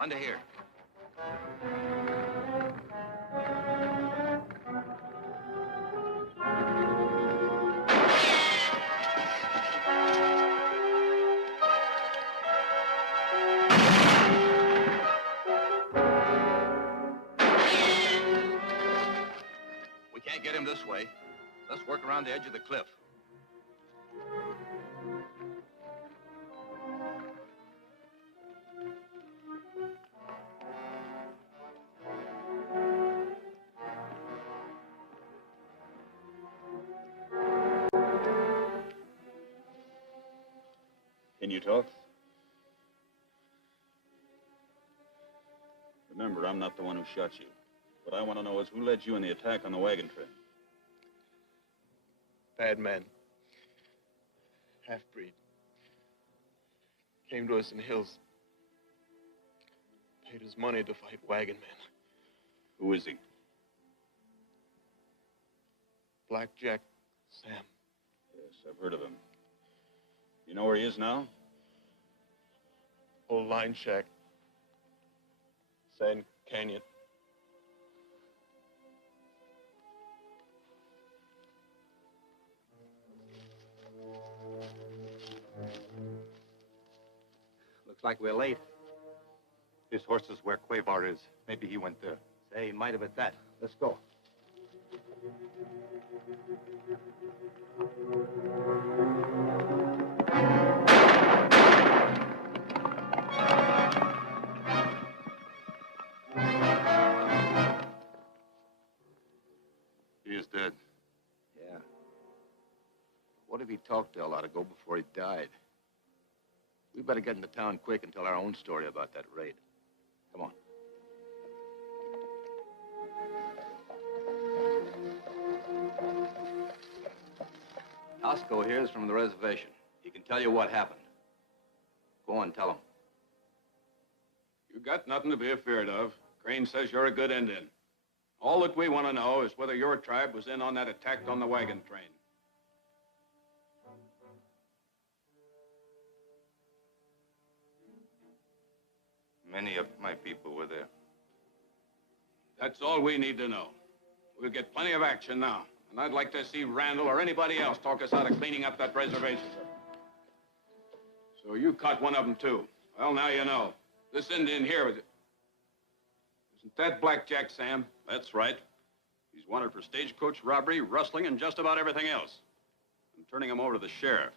Under here. We can't get him this way. Let's work around the edge of the cliff. Can you talk? Remember, I'm not the one who shot you. What I want to know is who led you in the attack on the wagon train. Bad men. Half-breed. Came to us in the hills. Paid us money to fight wagon men. Who is he? Black Jack Sam. Yes, I've heard of him. You know where he is now? Old line shack. San Canyon. Looks like we're late. His horse is where Quavar is. Maybe he went there. Say, he might have at that. Let's go. He is dead. Yeah. What if he talked to El Látigo before he died? We better get into town quick and tell our own story about that raid. Come on. Tosco here is from the reservation. He can tell you what happened. Go on, tell him. You got nothing to be afeard of. Crane says you're a good Indian. All that we want to know is whether your tribe was in on that attack on the wagon train. Many of my people were there. That's all we need to know. We'll get plenty of action now. And I'd like to see Randall or anybody else talk us out of cleaning up that reservation. So you caught one of them, too. Well, now you know. This Indian here was... Isn't that Blackjack, Sam? That's right. He's wanted for stagecoach robbery, rustling, and just about everything else. I'm turning him over to the sheriff.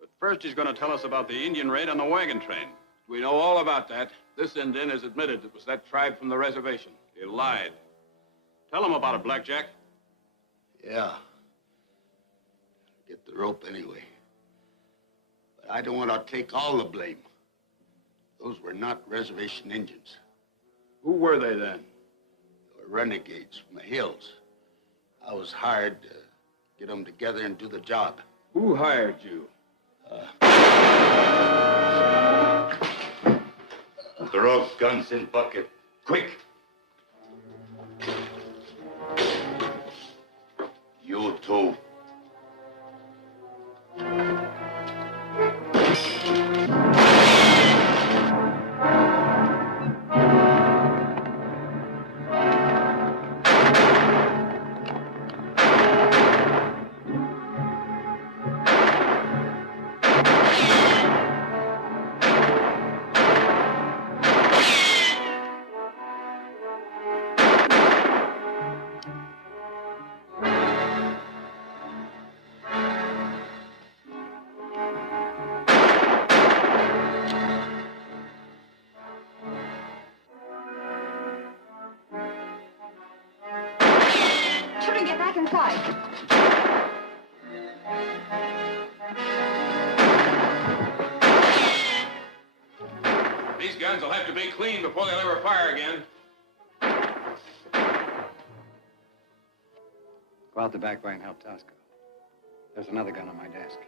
But first, he's going to tell us about the Indian raid on the wagon train. We know all about that. This Indian has admitted it was that tribe from the reservation. He lied. Tell him about it, Blackjack. Yeah. Get the rope anyway. But I don't want to take all the blame. Those were not reservation Indians. Who were they then? They were renegades from the hills. I was hired to get them together and do the job. Who hired you? Throw guns in bucket. Quick! You too. Children, get back inside. These guns will have to be cleaned before they'll ever fire again. Go out the back way and help Tosco. There's another gun on my desk.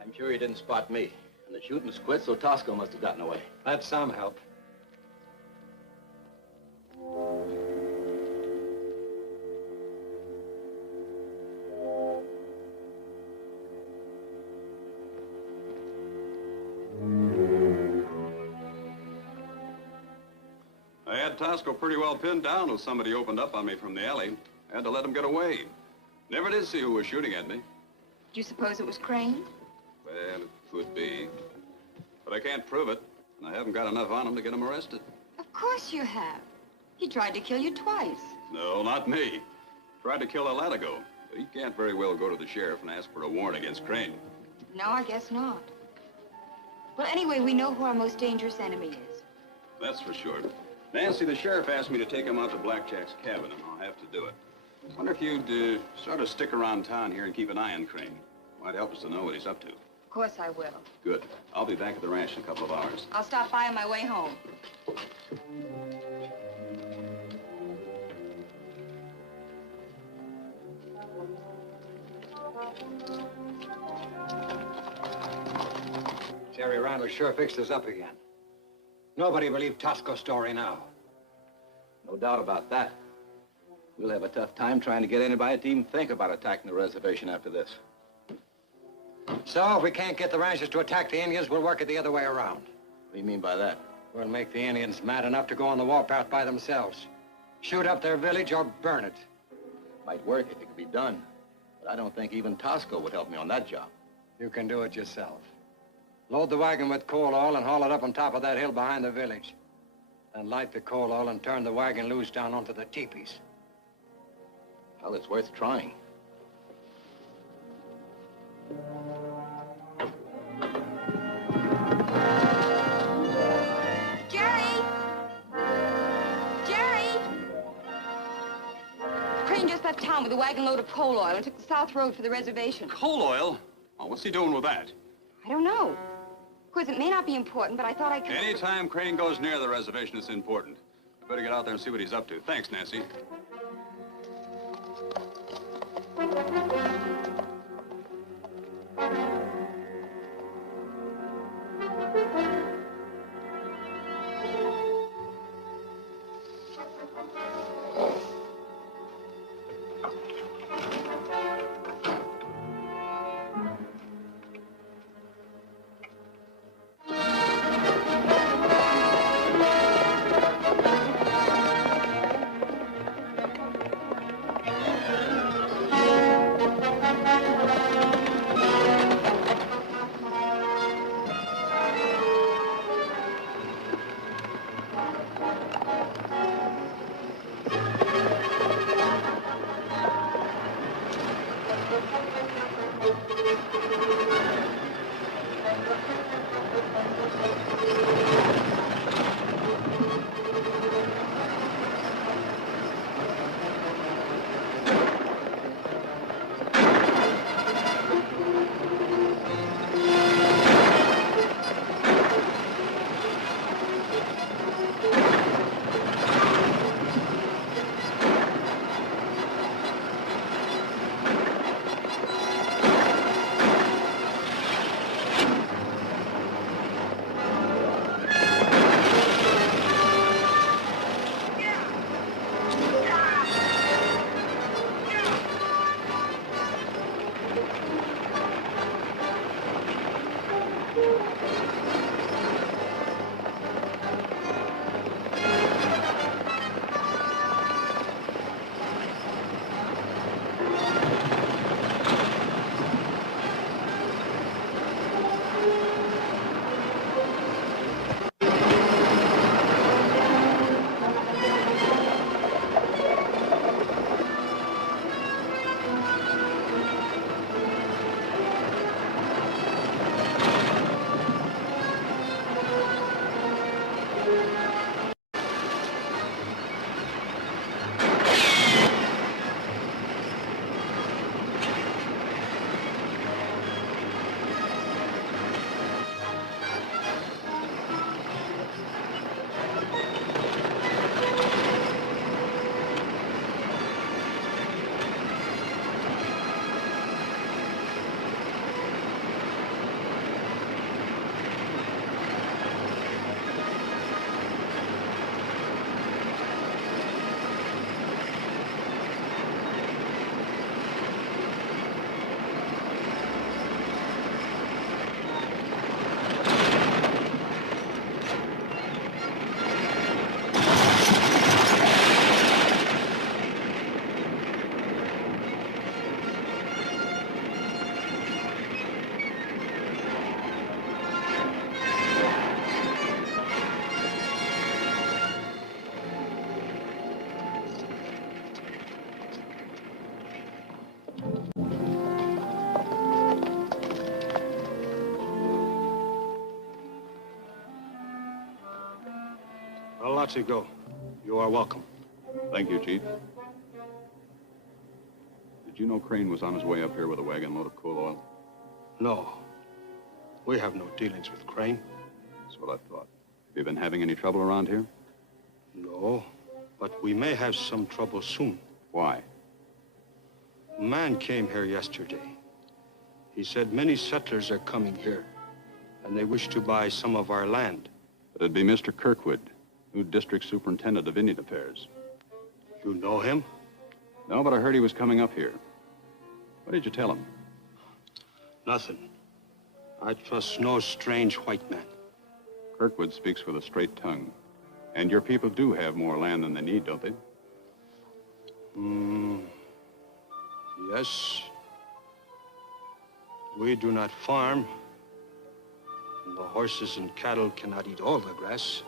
I'm sure he didn't spot me. And the shooting's quit, so Tosco must have gotten away. That's some help. had Tosco pretty well pinned down when somebody opened up on me from the alley. I had to let him get away. Never did see who was shooting at me. Do you suppose it was Crane? Well, it could be. But I can't prove it, and I haven't got enough on him to get him arrested. Of course you have. He tried to kill you twice. No, not me. Tried to kill El Látigo. But he can't very well go to the sheriff and ask for a warrant against Crane. No, I guess not. Well, anyway, we know who our most dangerous enemy is. That's for sure. Nancy, the sheriff asked me to take him out to Blackjack's cabin, and I'll have to do it. Wonder if you'd sort of stick around town here and keep an eye on Crane. Might help us to know what he's up to. Of course I will. Good. I'll be back at the ranch in a couple of hours. I'll stop by on my way home. Jerry Randall sure fixed us up again. Nobody believed Tosco's story now. No doubt about that. We'll have a tough time trying to get anybody to even think about attacking the reservation after this. So if we can't get the ranchers to attack the Indians, we'll work it the other way around. What do you mean by that? We'll make the Indians mad enough to go on the warpath by themselves. Shoot up their village or burn it. Might work if it could be done. But I don't think even Tosco would help me on that job. You can do it yourself. Load the wagon with coal oil and haul it up on top of that hill behind the village. Then light the coal oil and turn the wagon loose down onto the teepees. Well, it's worth trying. Jerry! Jerry! Crane just left town with a wagon load of coal oil and took the south road for the reservation. Coal oil? Oh, what's he doing with that? I don't know. Of course, it may not be important, but I thought I could... Anytime Crane goes near the reservation, it's important. I better get out there and see what he's up to. Thanks, Nancy. Látigo, you are welcome. Thank you, Chief. Did you know Crane was on his way up here with a wagon load of coal oil? No. We have no dealings with Crane. That's what I thought. Have you been having any trouble around here? No, but we may have some trouble soon. Why? A man came here yesterday. He said many settlers are coming here, and they wish to buy some of our land. It'd be Mr. Kirkwood, new district superintendent of Indian Affairs. You know him? No, but I heard he was coming up here. What did you tell him? Nothing. I trust no strange white man. Kirkwood speaks with a straight tongue. And your people do have more land than they need, don't they? Yes. We do not farm. And the horses and cattle cannot eat all the grass.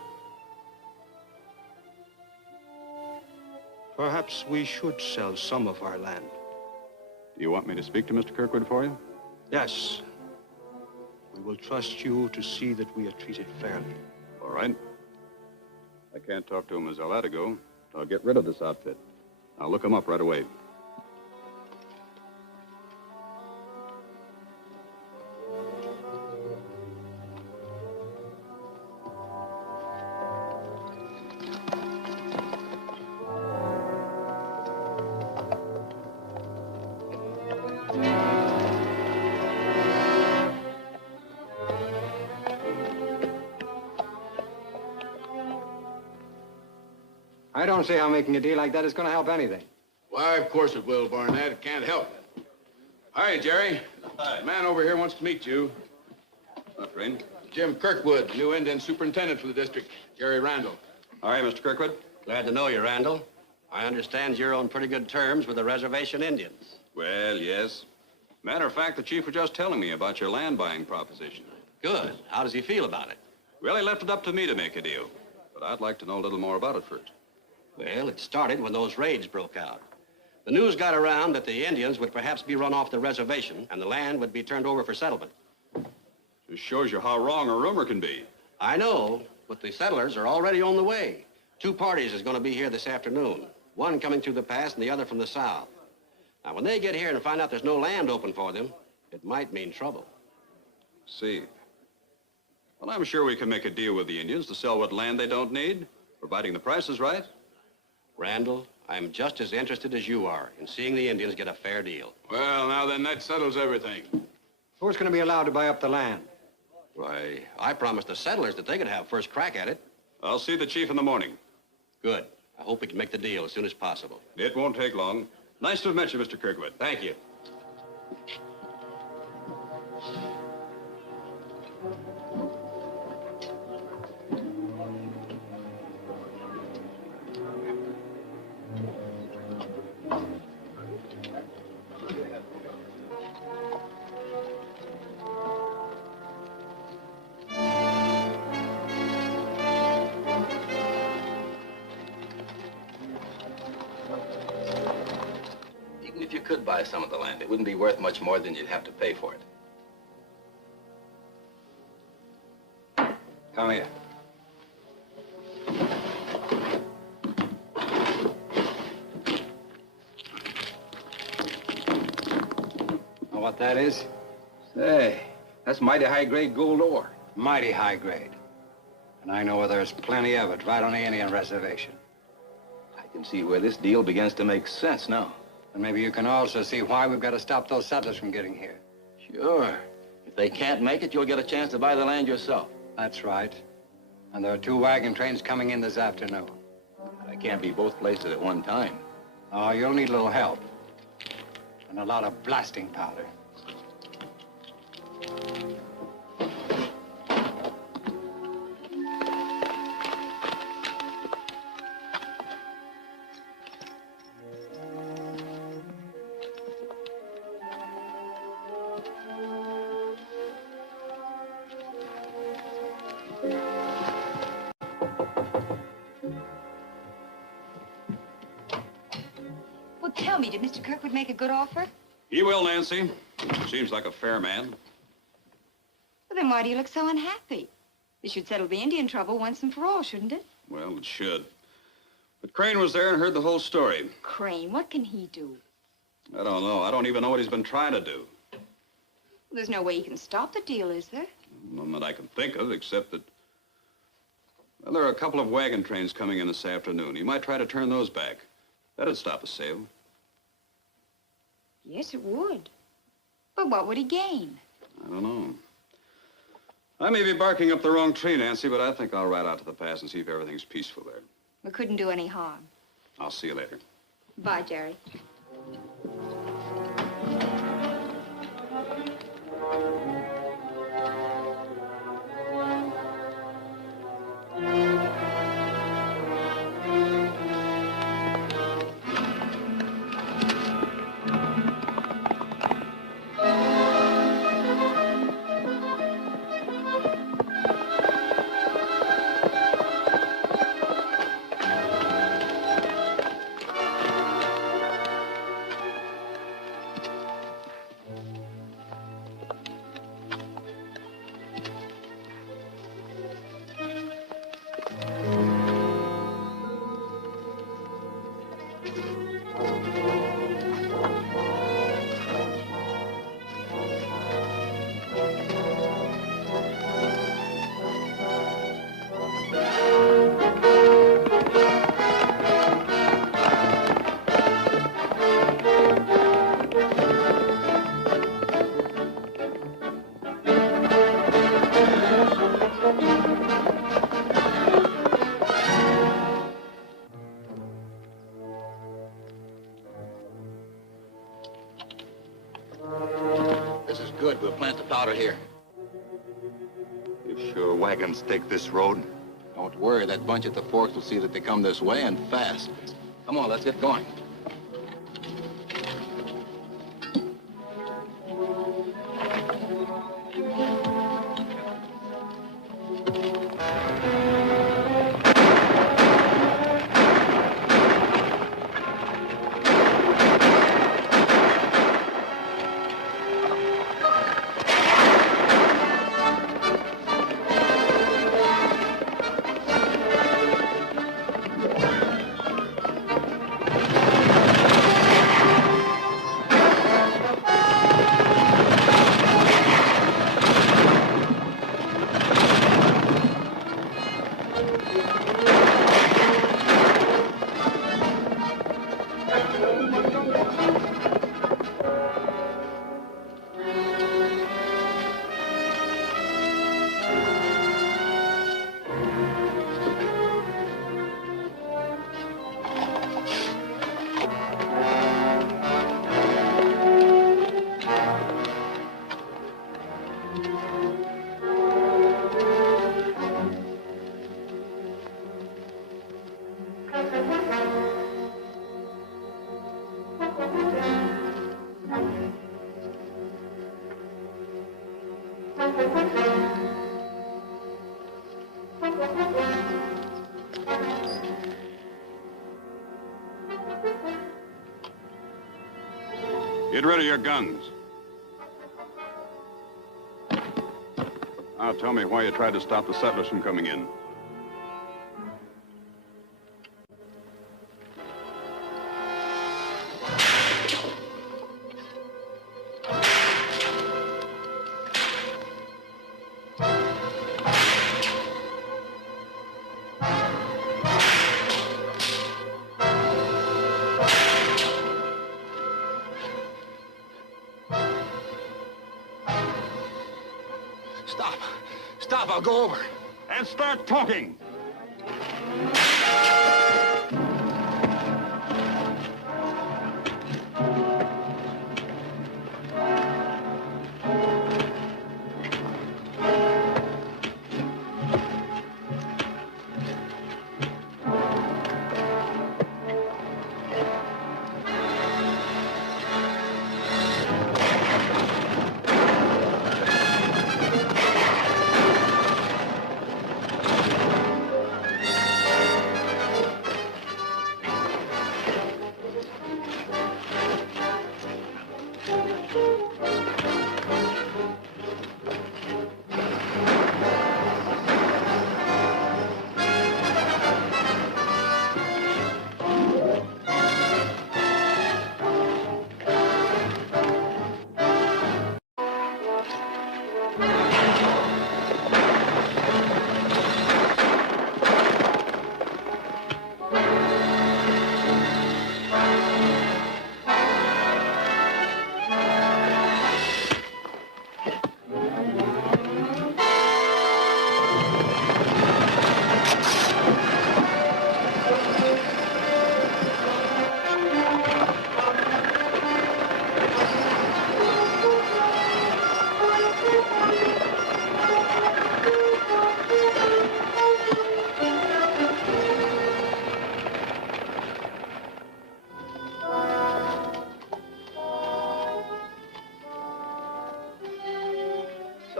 Perhaps we should sell some of our land. Do you want me to speak to Mr. Kirkwood for you? Yes. We will trust you to see that we are treated fairly. All right. I can't talk to him as I'll have to go. I'll get rid of this outfit. I'll look him up right away. I don't see how making a deal like that is going to help anything. Why, of course it will, Barnett. It can't help it. Hi, Jerry. Hi. The man over here wants to meet you. What, Crane? Jim Kirkwood, new Indian superintendent for the district. Jerry Randall. All right, Mr. Kirkwood. Glad to know you, Randall. I understand you're on pretty good terms with the reservation Indians. Well, yes. Matter of fact, the chief was just telling me about your land buying proposition. Good. How does he feel about it? Well, he left it up to me to make a deal. But I'd like to know a little more about it first. Well, it started when those raids broke out. The news got around that the Indians would perhaps be run off the reservation and the land would be turned over for settlement. Just shows you how wrong a rumor can be. I know, but the settlers are already on the way. 2 parties is going to be here this afternoon. One coming through the pass and the other from the south. Now, when they get here and find out there's no land open for them, it might mean trouble. See. Well, I'm sure we can make a deal with the Indians to sell what land they don't need, providing the price is right. Randall, I'm just as interested as you are in seeing the Indians get a fair deal. Well, now then, that settles everything. Who's going to be allowed to buy up the land? Why, I promised the settlers that they could have first crack at it. I'll see the chief in the morning. Good. I hope we can make the deal as soon as possible. It won't take long. Nice to have met you, Mr. Kirkwood. Thank you. If you could buy some of the land, it wouldn't be worth much more than you'd have to pay for it. Come here. Know what that is? Say, that's mighty high-grade gold ore. Mighty high grade. And I know where there's plenty of it, right on the Indian reservation. I can see where this deal begins to make sense now. And maybe you can also see why we've got to stop those settlers from getting here. Sure. If they can't make it, you'll get a chance to buy the land yourself. That's right. And there are 2 wagon trains coming in this afternoon. I can't be both places at one time. Oh, you'll need a little help. And a lot of blasting powder. Well, tell me, did Mr. Kirkwood make a good offer? He will, Nancy. Seems like a fair man. Well, then why do you look so unhappy? This should settle the Indian trouble once and for all, shouldn't it? Well, it should. But Crane was there and heard the whole story. Crane, what can he do? I don't know. I don't even know what he's been trying to do. There's no way he can stop the deal, is there? None that I can think of, except that... Well, there are a couple of wagon trains coming in this afternoon. He might try to turn those back. That'd stop a sale. Yes, it would. But what would he gain? I don't know. I may be barking up the wrong tree, Nancy, but I think I'll ride out to the pass and see if everything's peaceful there. We couldn't do any harm. I'll see you later. Bye, Jerry. Good, we'll plant the powder here. You sure wagons take this road? Don't worry, that bunch at the forks will see that they come this way and fast. Come on, let's get going. Get rid of your guns. Now tell me why you tried to stop the settlers from coming in. Stop, I'll go over. And start talking.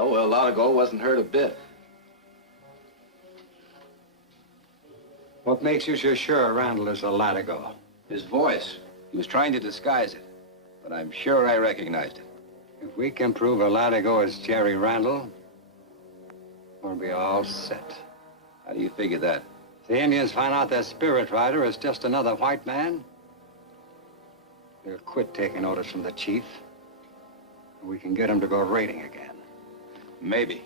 So El Látigo wasn't hurt a bit. What makes you so sure Randall is El Látigo? His voice. He was trying to disguise it, but I'm sure I recognized it. If we can prove El Látigo is Jerry Randall, we'll be all set. How do you figure that? If the Indians find out their spirit rider is just another white man, they'll quit taking orders from the chief. And we can get him to go raiding again. Maybe.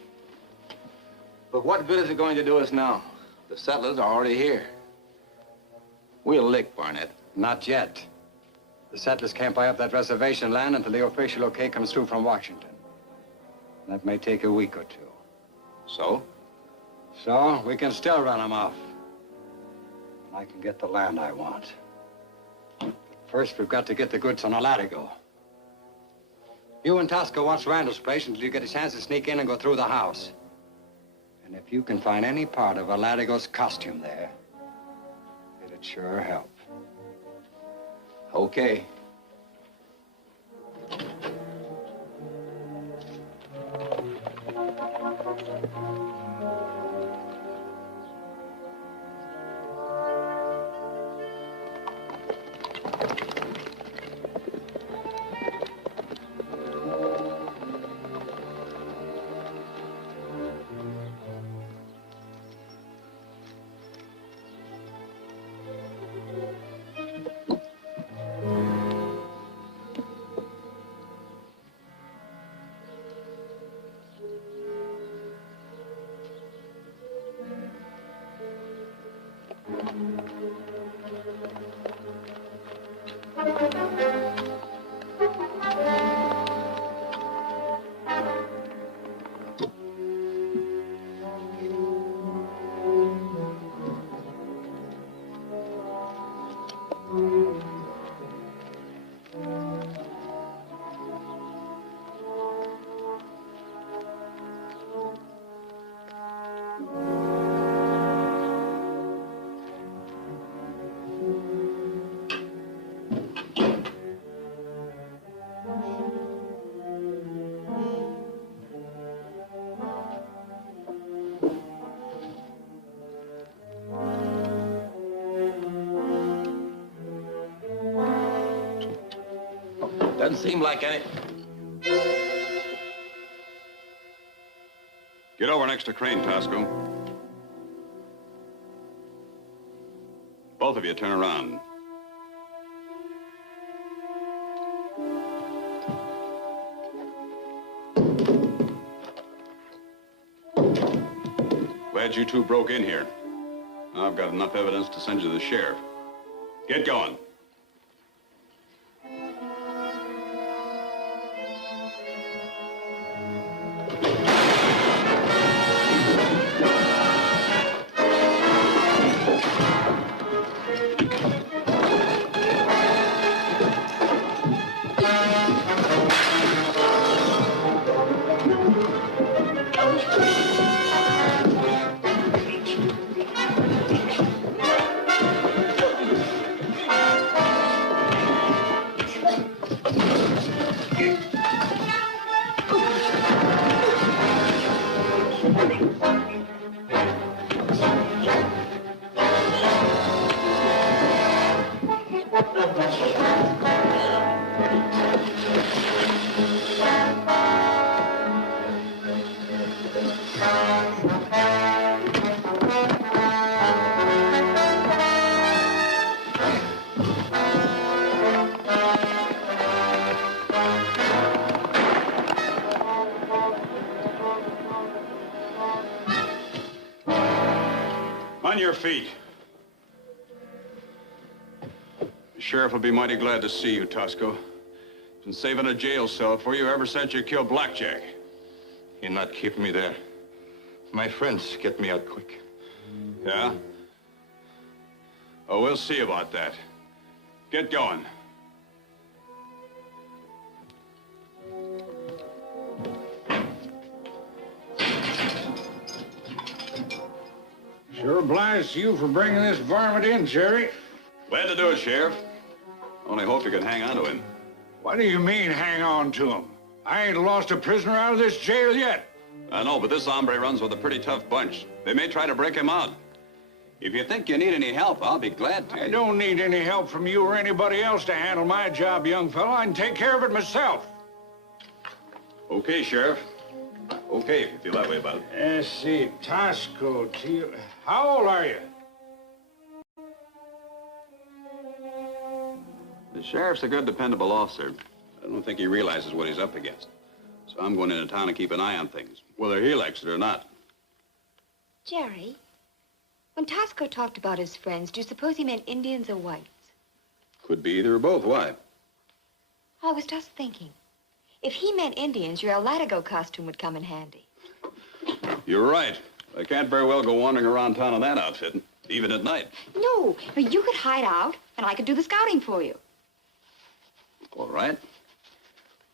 But what good is it going to do us now? The settlers are already here. We'll lick, Barnett. Not yet. The settlers can't buy up that reservation land until the official okay comes through from Washington. That may take a week or two. So? So, we can still run them off. And I can get the land I want. But first, we've got to get the goods on El Látigo. You and Tosca watch Randall's place until you get a chance to sneak in and go through the house. And if you can find any part of El Látigo's costume there, it'd sure help. Okay. Doesn't seem like any... Get over next to Crane, Tosco. Both of you turn around. Glad you two broke in here. I've got enough evidence to send you to the sheriff. Get going. On your feet. The sheriff will be mighty glad to see you, Tosco. Been saving a jail cell for you ever since you killed Blackjack. You're not keeping me there. My friends get me out quick. Yeah? Oh, we'll see about that. Get going. Sure obliged to you for bringing this varmint in, Jerry. Glad to do it, Sheriff. Only hope you can hang on to him. What do you mean, hang on to him? I ain't lost a prisoner out of this jail yet. I know, but this hombre runs with a pretty tough bunch. They may try to break him out. If you think you need any help, I'll be glad to. I don't need any help from you or anybody else to handle my job, young fellow. I can take care of it myself. Okay, Sheriff. Okay, if you feel that way about it. Let's see, Tosco, how old are you? The sheriff's a good, dependable officer. I don't think he realizes what he's up against. So I'm going into town to keep an eye on things, whether he likes it or not. Jerry, when Tosco talked about his friends, do you suppose he meant Indians or whites? Could be either or both. Why? I was just thinking. If he meant Indians, your Látigo costume would come in handy. You're right. I can't very well go wandering around town in that outfit, even at night. No, you could hide out, and I could do the scouting for you. All right.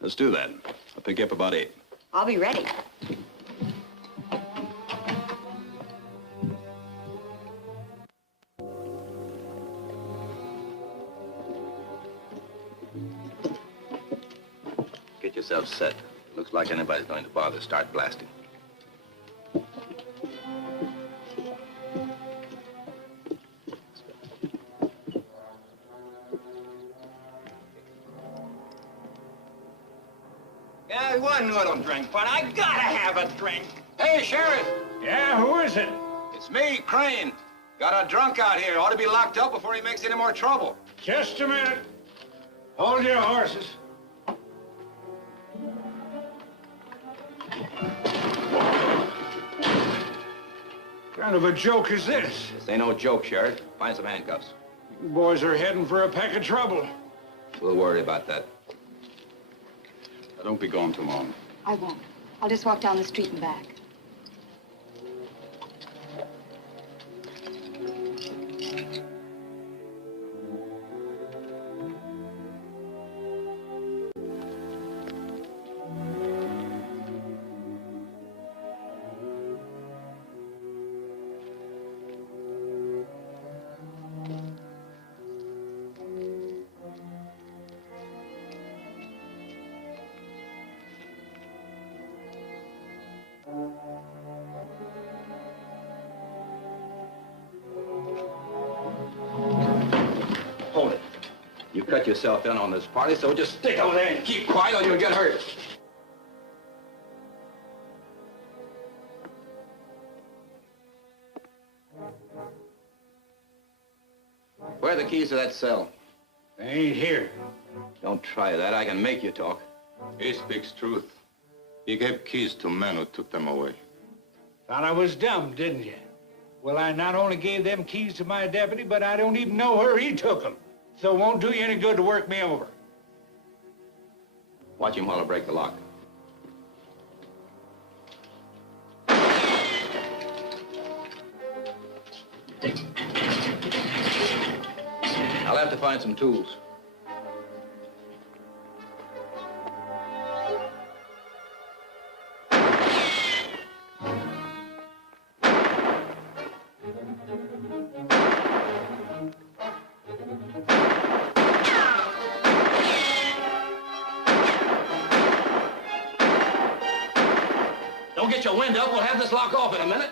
Let's do that. I'll pick you up about 8. I'll be ready. Get yourself set. Looks like anybody's going to bother. Start blasting. Yeah, one little drink, but I gotta have a drink. Hey, Sheriff. Yeah, who is it? It's me, Crane. Got a drunk out here. Ought to be locked up before he makes any more trouble. Just a minute. Hold your horses. What kind of a joke is this? This ain't no joke, Sheriff. Find some handcuffs. You boys are heading for a peck of trouble. We'll worry about that. Now, don't be gone too long. I won't. I'll just walk down the street and back. Hold it. You cut yourself in on this party, so just stick over there and keep quiet or you'll get hurt. Where are the keys to that cell? They ain't here. Don't try that. I can make you talk. He speaks truth. He gave keys to men who took them away. Thought I was dumb, didn't you? Well, I not only gave them keys to my deputy, but I don't even know where he took them. So it won't do you any good to work me over. Watch him while I break the lock. I'll have to find some tools. Don't get your wind up. We'll have this lock off in a minute.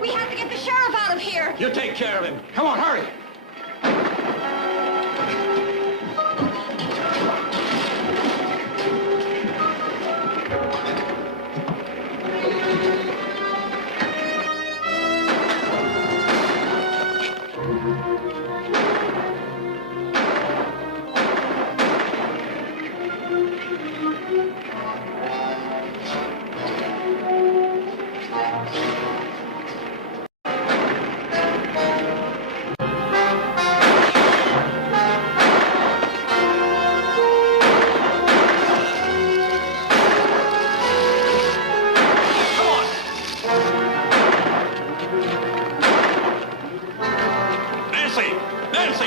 We have to get the sheriff out of here. You take care of him. Come on, hurry. Nancy! Nancy!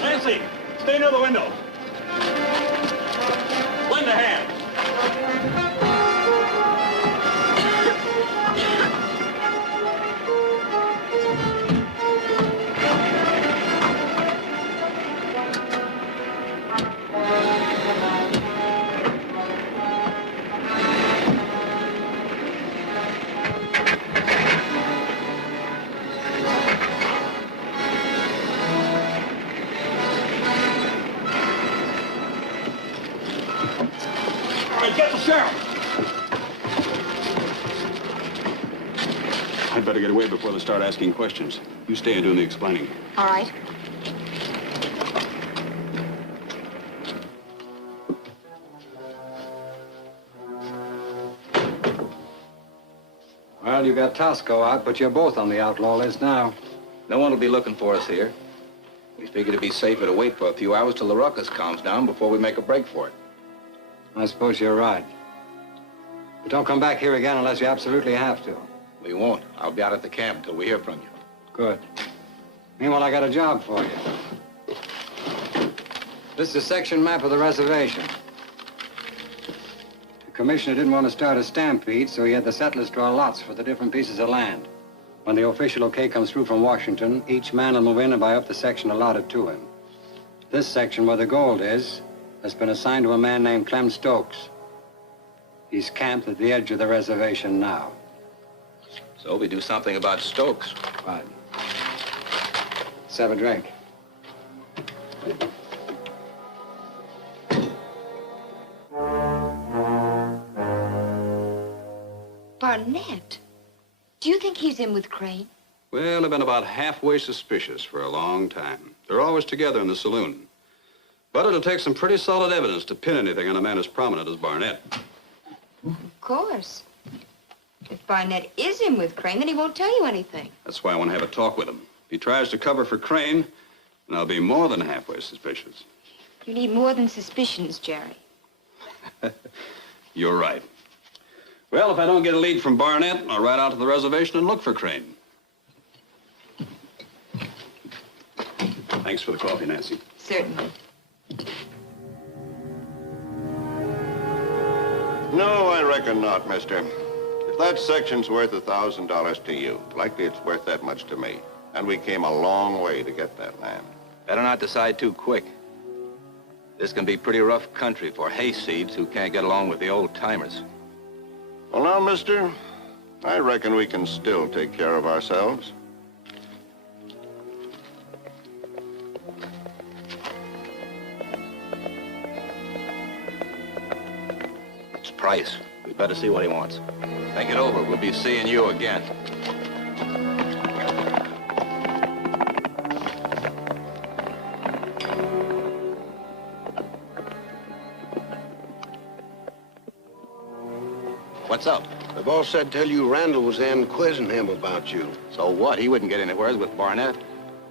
Nancy, stay near the window. Lend a hand. Get the sheriff! I'd better get away before they start asking questions. You stay and do the explaining. All right. Well, you got Tosco out, but you're both on the outlaw list now. No one will be looking for us here. We figured it'd be safer to wait for a few hours till the ruckus calms down before we make a break for it. I suppose you're right. But don't come back here again unless you absolutely have to. We won't. I'll be out at the camp till we hear from you. Good. Meanwhile, I got a job for you. This is a section map of the reservation. The commissioner didn't want to start a stampede, so he had the settlers draw lots for the different pieces of land. When the official okay comes through from Washington, each man will move in and buy up the section allotted to him. This section where the gold is has been assigned to a man named Clem Stokes. He's camped at the edge of the reservation now. So we do something about Stokes. Right. Let's have a drink. Barnett? Do you think he's in with Crane? Well, they've been about halfway suspicious for a long time. They're always together in the saloon. But it'll take some pretty solid evidence to pin anything on a man as prominent as Barnett. Of course. If Barnett is in with Crane, then he won't tell you anything. That's why I want to have a talk with him. If he tries to cover for Crane, then I'll be more than halfway suspicious. You need more than suspicions, Jerry. You're right. Well, if I don't get a lead from Barnett, I'll ride out to the reservation and look for Crane. Thanks for the coffee, Nancy. Certainly. No, I reckon not, mister. If that section's worth $1,000 to you, likely it's worth that much to me. And we came a long way to get that land. Better not decide too quick. This can be pretty rough country for hayseeds who can't get along with the old-timers. Well, now, mister, I reckon we can still take care of ourselves. It's Price. We better see what he wants. Think it over. We'll be seeing you again. What's up? The boss said tell you Randall was in quizzing him about you. So what? He wouldn't get anywhere with Barnett.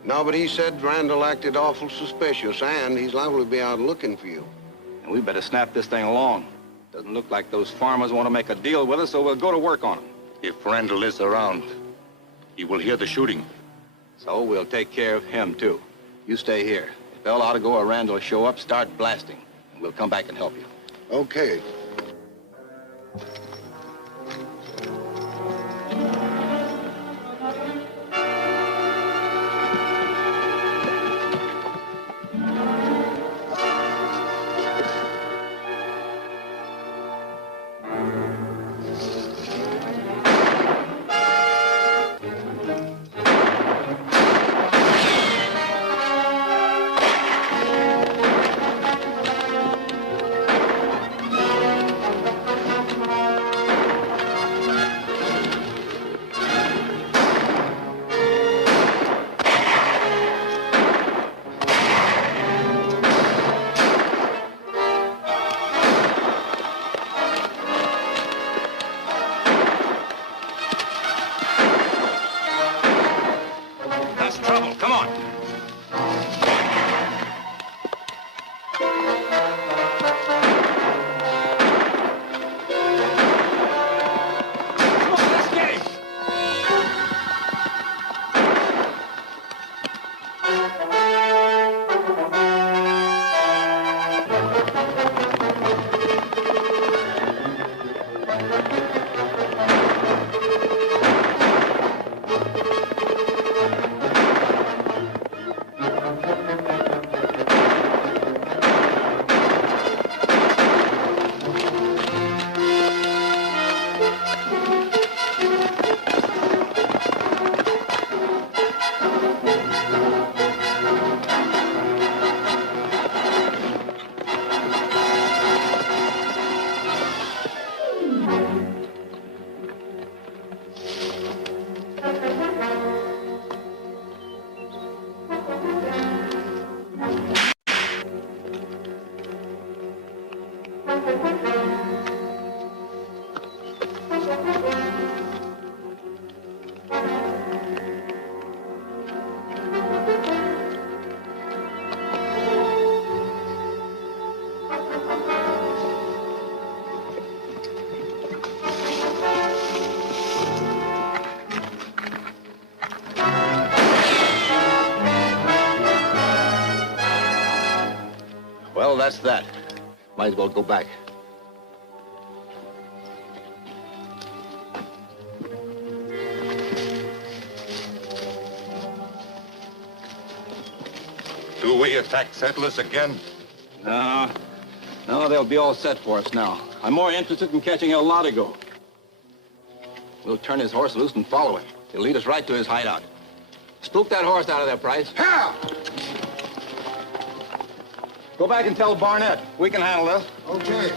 No, but he said Randall acted awful suspicious, and he's liable to be out looking for you. And we better snap this thing along. Doesn't look like those farmers want to make a deal with us, so we'll go to work on them. If Randall is around, he will hear the shooting. So we'll take care of him, too. You stay here. If El Látigo or Randall show up, start blasting. And we'll come back and help you. Okay. Well, that's that. Might as well go back. Do we attack settlers again? No, they'll be all set for us now. I'm more interested in catching El Látigo. We'll turn his horse loose and follow him. He'll lead us right to his hideout. Spook that horse out of there, Price. How? Go back and tell Barnett. We can handle this. Okay.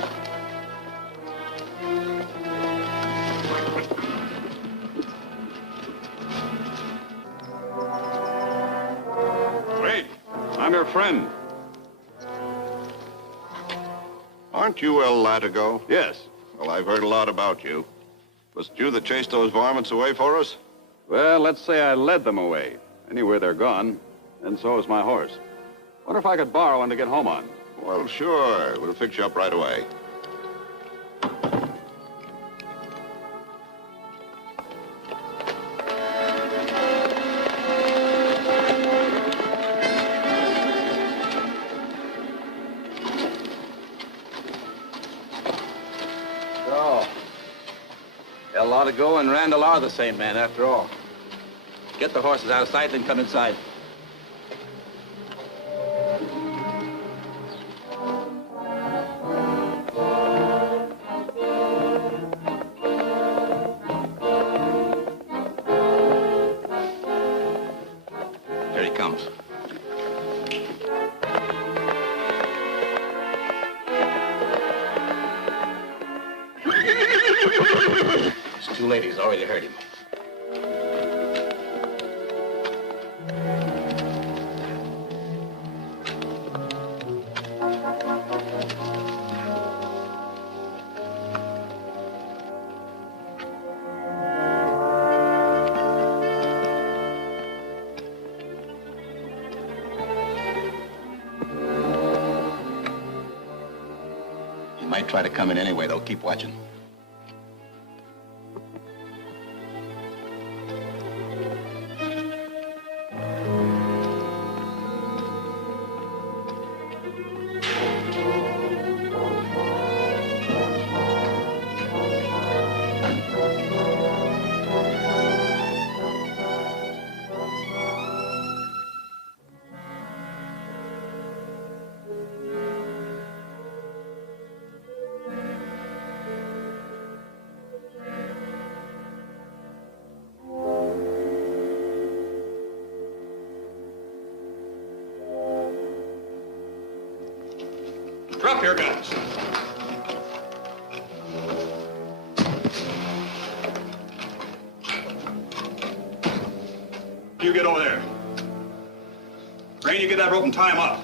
Wait, I'm your friend. Aren't you El Látigo? Yes. Well, I've heard a lot about you. Was it you that chased those varmints away for us? Well, let's say I led them away. Anywhere they're gone, and so is my horse. Wonder if I could borrow one to get home on. Well, sure. We'll fix you up right away. So, El Látigo and Randall are the same man after all. Get the horses out of sight, then come inside. Here he comes. It's too late. He's already heard him. He might try to come in anyway, though. Keep watching. Drop your guns. You get over there. Rain, you get that rope and tie him up.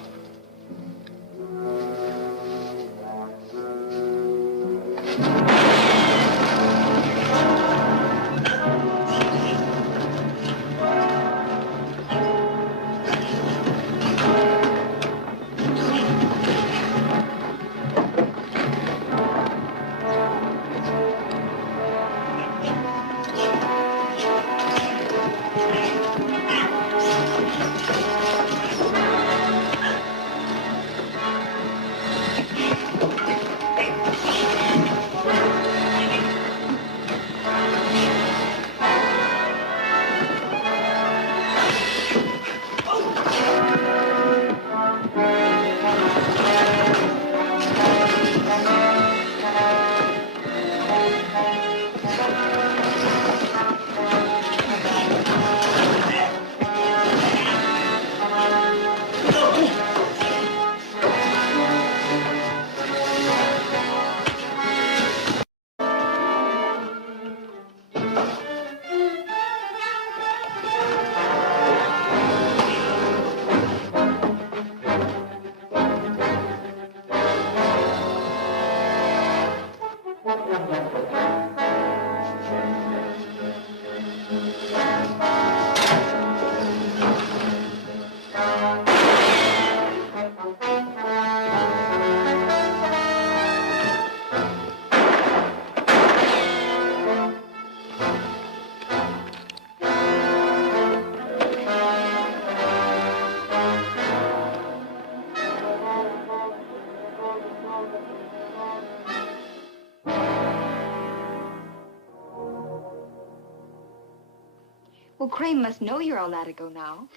Well, Crane must know you're a Látigo now.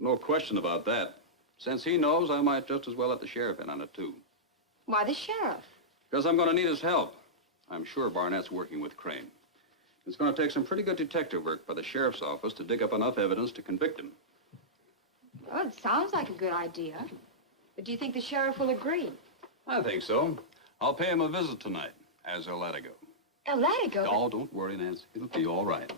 No question about that. Since he knows, I might just as well let the sheriff in on it, too. Why the sheriff? Because I'm going to need his help. I'm sure Barnett's working with Crane. It's going to take some pretty good detective work for the sheriff's office to dig up enough evidence to convict him. Well, it sounds like a good idea. But do you think the sheriff will agree? I think so. I'll pay him a visit tonight as a Látigo. A Látigo? Oh, don't worry, Nancy. It'll be all right.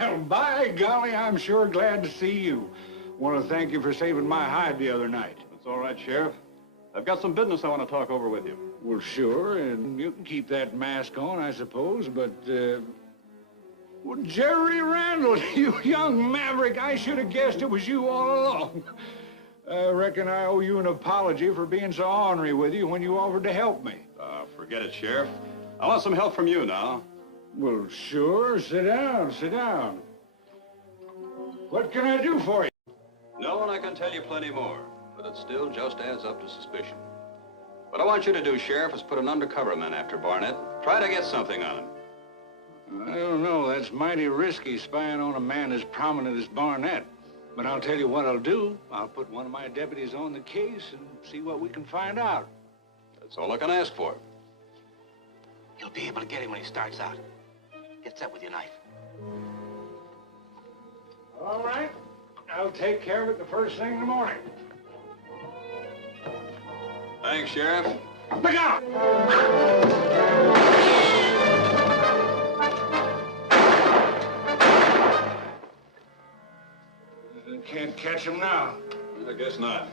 Well, by golly, I'm sure glad to see you. Want to thank you for saving my hide the other night. That's all right, Sheriff. I've got some business I want to talk over with you. Well, sure, and you can keep that mask on, I suppose, but, well, Jerry Randall, you young maverick, I should have guessed it was you all along. I reckon I owe you an apology for being so ornery with you when you offered to help me. Forget it, Sheriff. I want some help from you now. Well, sure, sit down, sit down. What can I do for you? No, and I can tell you plenty more, but it still just adds up to suspicion. What I want you to do, Sheriff, is put an undercover man after Barnett. Try to get something on him. I don't know. That's mighty risky, spying on a man as prominent as Barnett. But I'll tell you what I'll do. I'll put one of my deputies on the case and see what we can find out. That's all I can ask for. You'll be able to get him when he starts out. Get set with your knife. All right. I'll take care of it the first thing in the morning. Thanks, Sheriff. Look out! Can't catch him now. I guess not.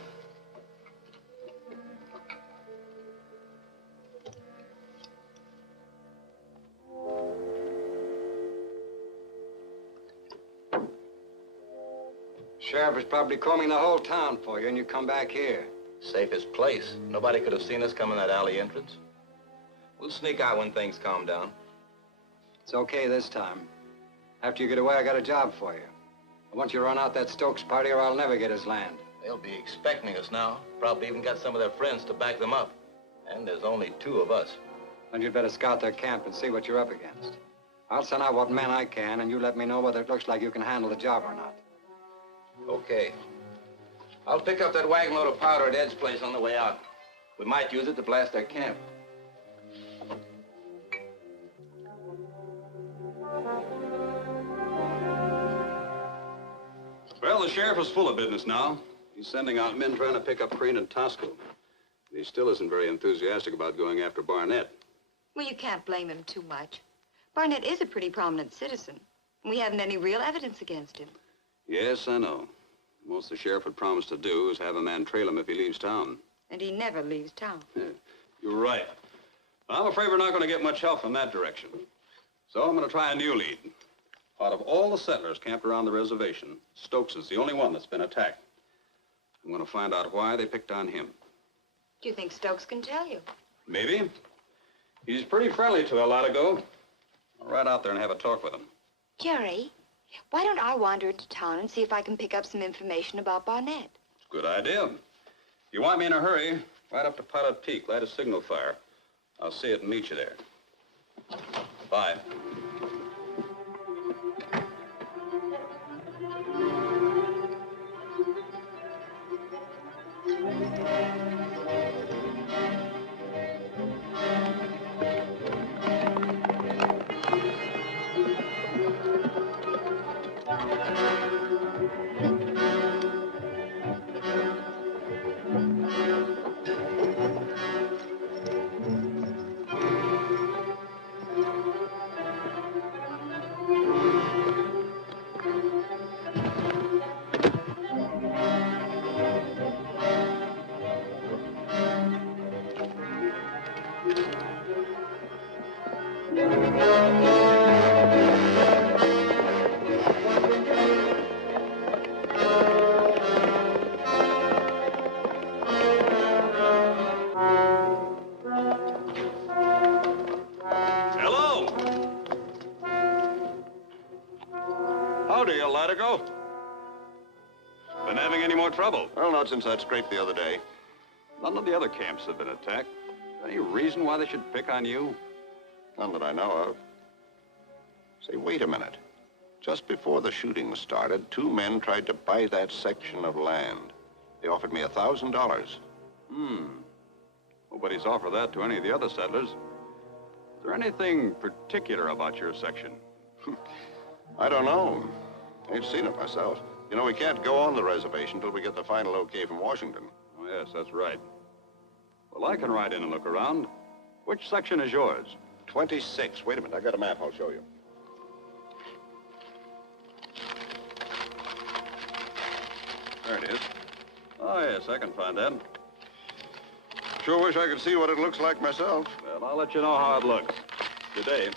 Sheriff is probably combing the whole town for you, and you come back here. Safest place. Nobody could have seen us come in that alley entrance. We'll sneak out when things calm down. It's okay this time. After you get away, I got a job for you. I want you to run out that Stokes party, or I'll never get his land. They'll be expecting us now. Probably even got some of their friends to back them up. And there's only 2 of us. Then you'd better scout their camp and see what you're up against. I'll send out what men I can, and you let me know whether it looks like you can handle the job or not. Okay. I'll pick up that wagon load of powder at Ed's place on the way out. We might use it to blast their camp. Well, the sheriff is full of business now. He's sending out men trying to pick up Crane and Tosco. He still isn't very enthusiastic about going after Barnett. Well, you can't blame him too much. Barnett is a pretty prominent citizen. We haven't any real evidence against him. Yes, I know. Most the sheriff had promised to do is have a man trail him if he leaves town. And he never leaves town. You're right. I'm afraid we're not going to get much help from that direction. So I'm going to try a new lead. Out of all the settlers camped around the reservation, Stokes is the only one that's been attacked. I'm going to find out why they picked on him. Do you think Stokes can tell you? Maybe. He's pretty friendly to a Látigo. I'll ride out there and have a talk with him. Jerry, why don't I wander into town and see if I can pick up some information about Barnett? Good idea. If you want me in a hurry, right up to Pilot Peak, light a signal fire. I'll see it and meet you there. Bye. Howdy, Látigo. Been having any more trouble? Well, not since that scrape the other day. None of the other camps have been attacked. Any reason why they should pick on you? None that I know of. Say, wait a minute. Just before the shooting started, 2 men tried to buy that section of land. They offered me $1,000. Nobody's offered that to any of the other settlers. Is there anything particular about your section? I don't know. Ain't seen it myself. You know, we can't go on the reservation till we get the final okay from Washington. Oh, yes, that's right. Well, I can ride in and look around. Which section is yours? 26. Wait a minute, I got a map. I'll show you. There it is. Oh, yes, I can find that. Sure wish I could see what it looks like myself. Well, I'll let you know how it looks. Good day.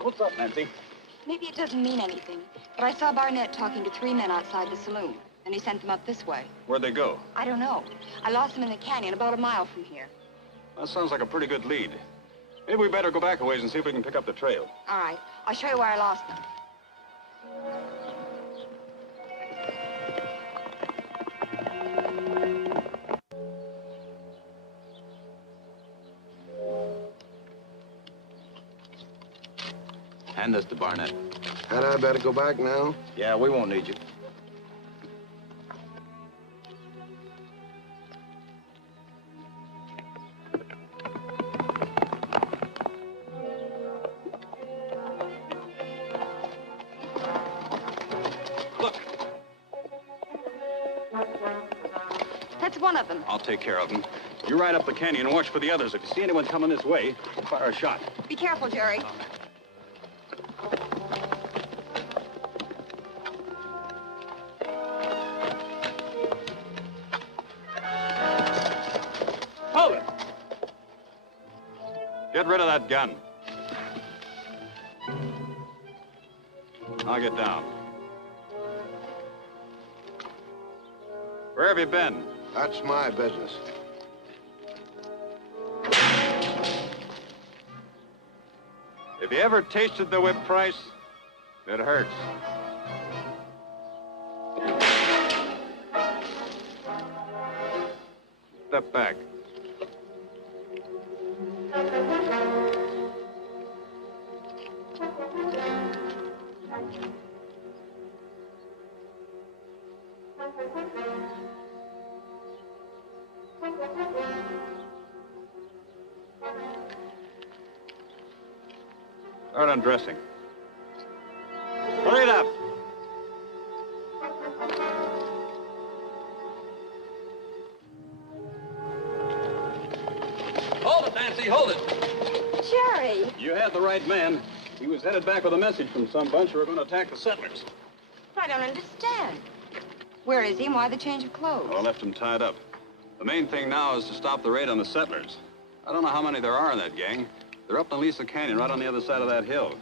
What's up, Nancy? Maybe it doesn't mean anything, but I saw Barnett talking to 3 men outside the saloon, and he sent them up this way. Where'd they go? I don't know. I lost them in the canyon about a mile from here. That sounds like a pretty good lead. Maybe we better go back a ways and see if we can pick up the trail. All right. I'll show you where I lost them. Hand this to Barnett. Had I better go back now? Yeah, we won't need you. That's one of them. I'll take care of them. You ride up the canyon and watch for the others. If you see anyone coming this way, fire a shot. Be careful, Jerry. Hold it! Get rid of that gun. I'll get down. Where have you been? That's my business. If you ever tasted the whip price, it hurts. Step back. Start undressing. Hurry it up. Hold it, Nancy, hold it. Jerry! You had the right man. He was headed back with a message from some bunch who were going to attack the settlers. I don't understand. Where is he and why the change of clothes? Well, I left him tied up. The main thing now is to stop the raid on the settlers. I don't know how many there are in that gang. They're up in Lisa Canyon, right on the other side of that hill.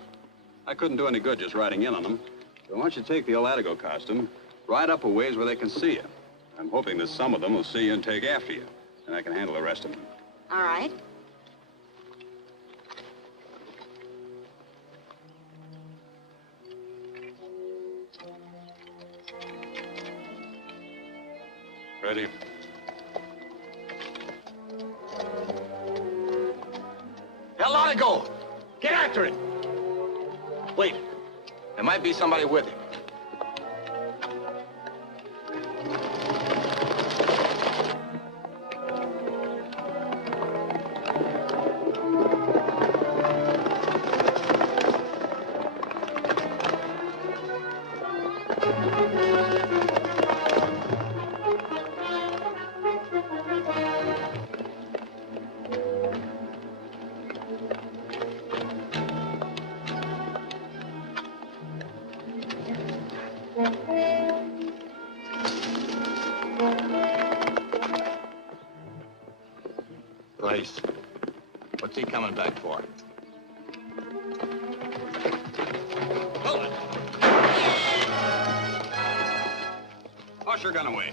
I couldn't do any good just riding in on them. So why don't you take the Látigo costume, ride up a ways where they can see you. I'm hoping that some of them will see you and take after you. And I can handle the rest of them. All right. Ready? Látigo! Get after it! Wait. There might be somebody with him. Lace. What's he coming back for? Hold it! Toss your gun away.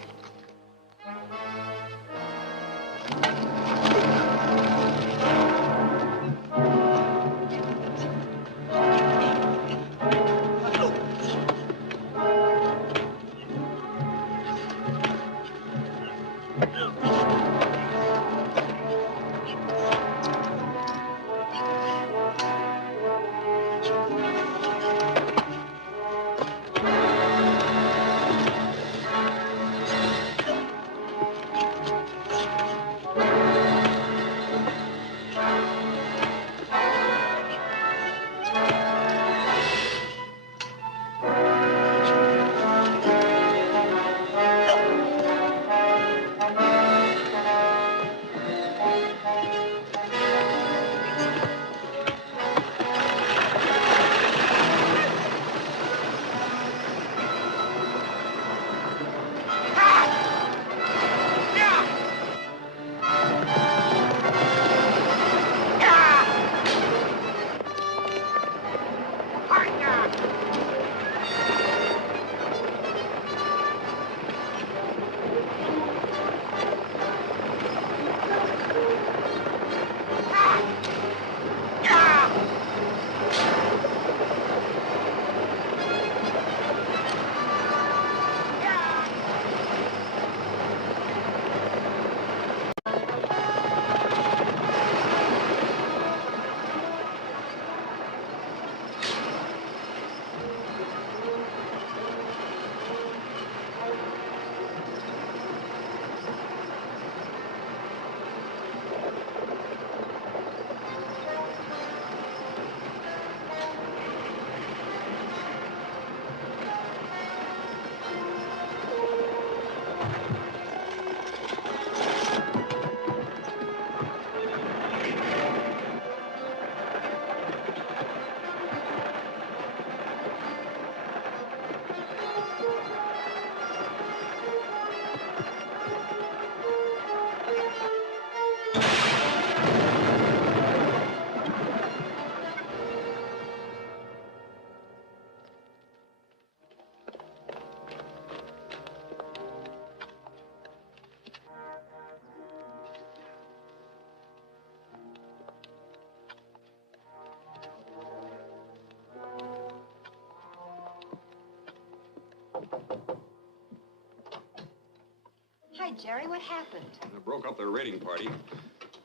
Hi, Jerry. What happened? They broke up their raiding party.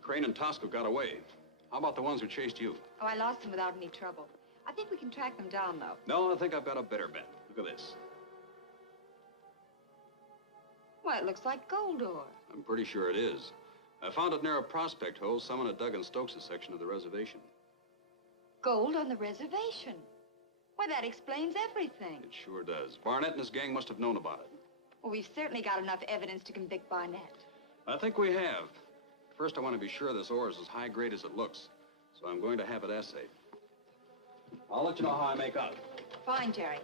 Crane and Tosco got away. How about the ones who chased you? Oh, I lost them without any trouble. I think we can track them down, though. No, I think I've got a better bet. Look at this. Why, it looks like gold ore. I'm pretty sure it is. I found it near a prospect hole someone had dug in Stokes' section of the reservation. Gold on the reservation? Why, that explains everything. It sure does. Barnett and his gang must have known about it. Well, we've certainly got enough evidence to convict Barnett. I think we have. First, I want to be sure this ore is as high grade as it looks, so I'm going to have it assayed. I'll let you know how I make out. Fine, Jerry.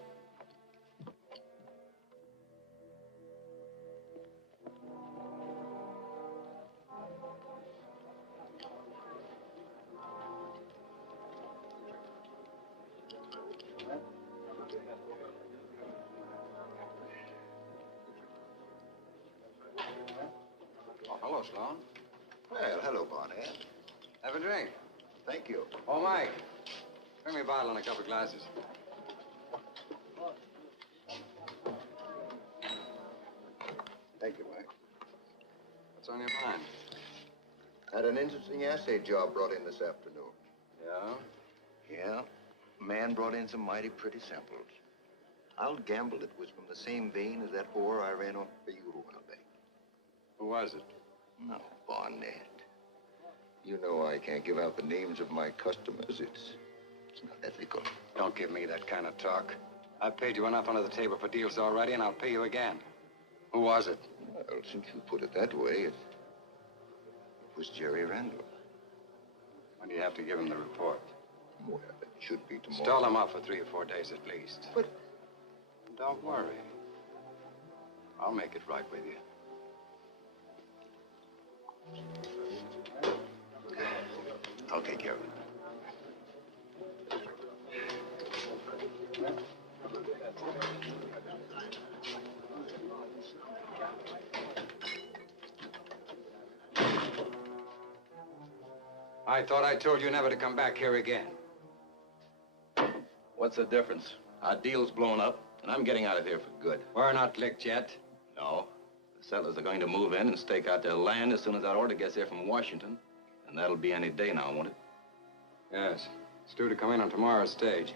Oh, hello, Sloan. Well, hello, Barnett. Have a drink. Thank you. Oh, Mike. Bring me a bottle and a couple of glasses. Thank you, Mike. What's on your mind? Had an interesting assay job brought in this afternoon. Yeah? Yeah. A man brought in some mighty pretty samples. I'll gamble it was from the same vein as that ore I ran off for you a while back. Who was it? No, Barnett. You know I can't give out the names of my customers. It's not ethical. Don't give me that kind of talk. I've paid you enough under the table for deals already, and I'll pay you again. Who was it? Well, since you put it that way, it was Jerry Randall. When do you have to give him the report? Well, it should be tomorrow. Stall him up for 3 or 4 days at least. But Don't worry. I'll make it right with you. I'll take care of it. I thought I told you never to come back here again. What's the difference? Our deal's blown up, and I'm getting out of here for good. We're not licked yet. No. The settlers are going to move in and stake out their land as soon as that order gets here from Washington. And that'll be any day now, won't it? Yes. It's due to come in on tomorrow's stage.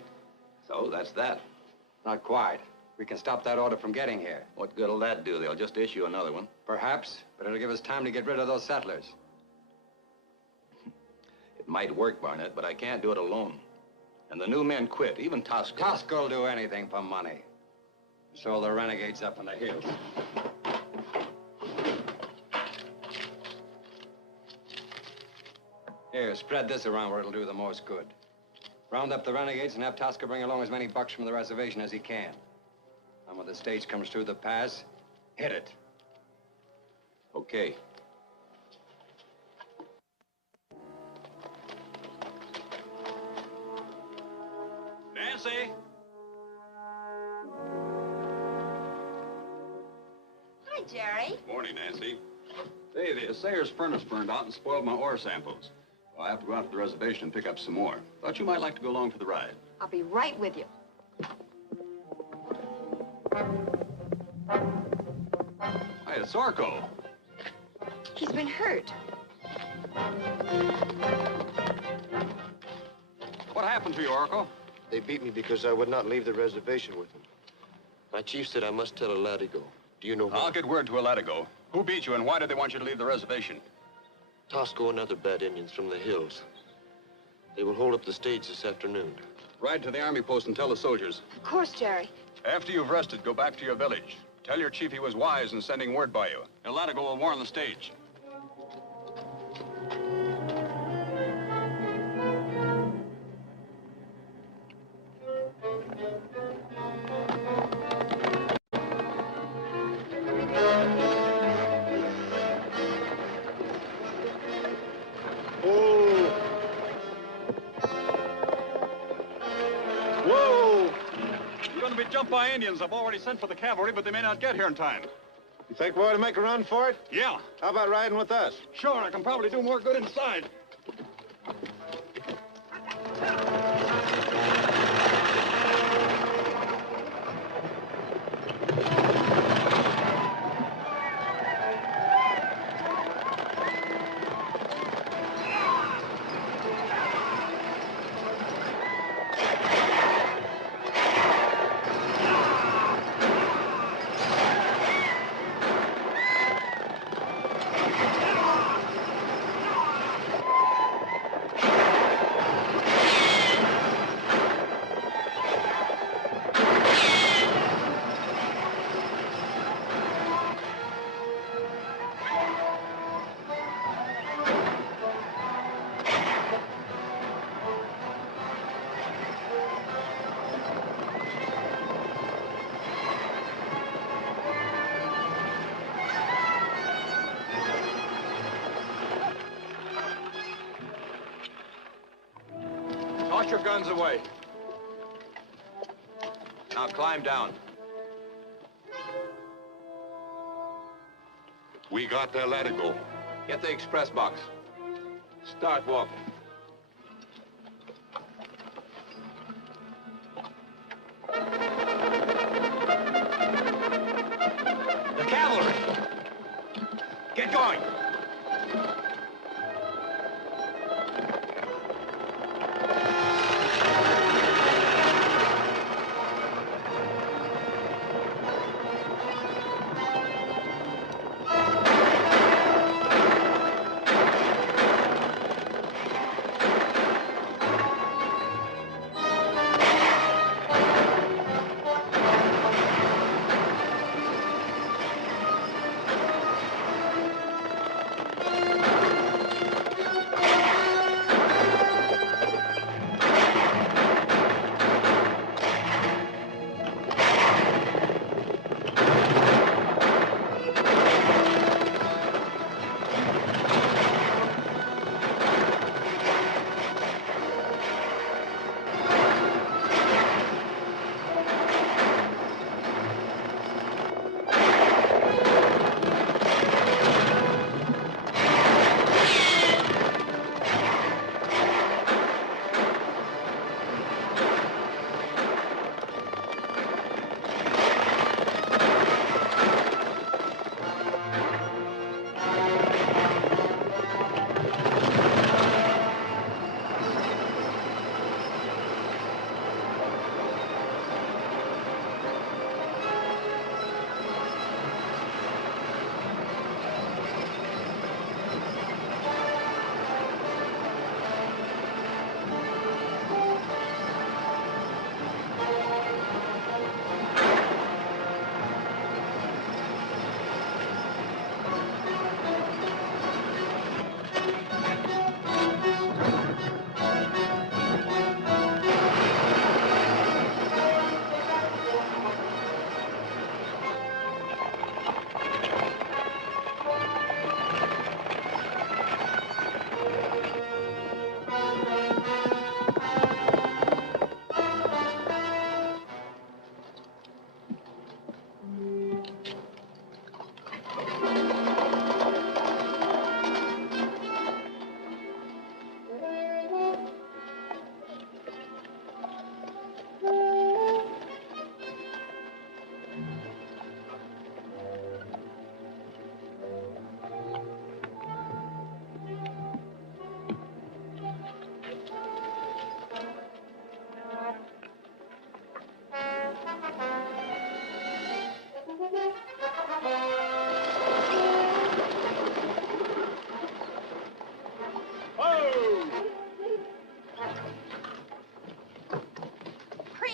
So that's that. Not quite. We can stop that order from getting here. What good'll that do? They'll just issue another one. Perhaps, but it'll give us time to get rid of those settlers. It might work, Barnett, but I can't do it alone. And the new men quit, even Tosco. Tosco will do anything for money. So the renegades up in the hills. Here, spread this around where it'll do the most good. Round up the renegades and have Tosco bring along as many bucks from the reservation as he can. And when the stage comes through the pass, hit it. Okay. Nancy! Hi, Jerry. Morning, Nancy. Hey, the assayer's furnace burned out and spoiled my ore samples. Well, I have to go out to the reservation and pick up some more. Thought you might like to go along for the ride. I'll be right with you. Hey, it's Orko. He's been hurt. What happened to you, Orko? They beat me because I would not leave the reservation with them. My chief said I must tell Látigo. Do you know why? I'll get word to Látigo. Who beat you and why did they want you to leave the reservation? Tosco and other bad Indians from the hills. They will hold up the stage this afternoon. Ride to the army post and tell the soldiers. Of course, Jerry. After you've rested, go back to your village. Tell your chief he was wise in sending word by you. Látigo will warn the stage. Jumped by Indians. I've already sent for the cavalry, but they may not get here in time. You think we ought to make a run for it? Yeah. How about riding with us? Sure, I can probably do more good inside. Toss your guns away. Now climb down. We got the Látigo. Get the express box. Start walking. The cavalry! Get going!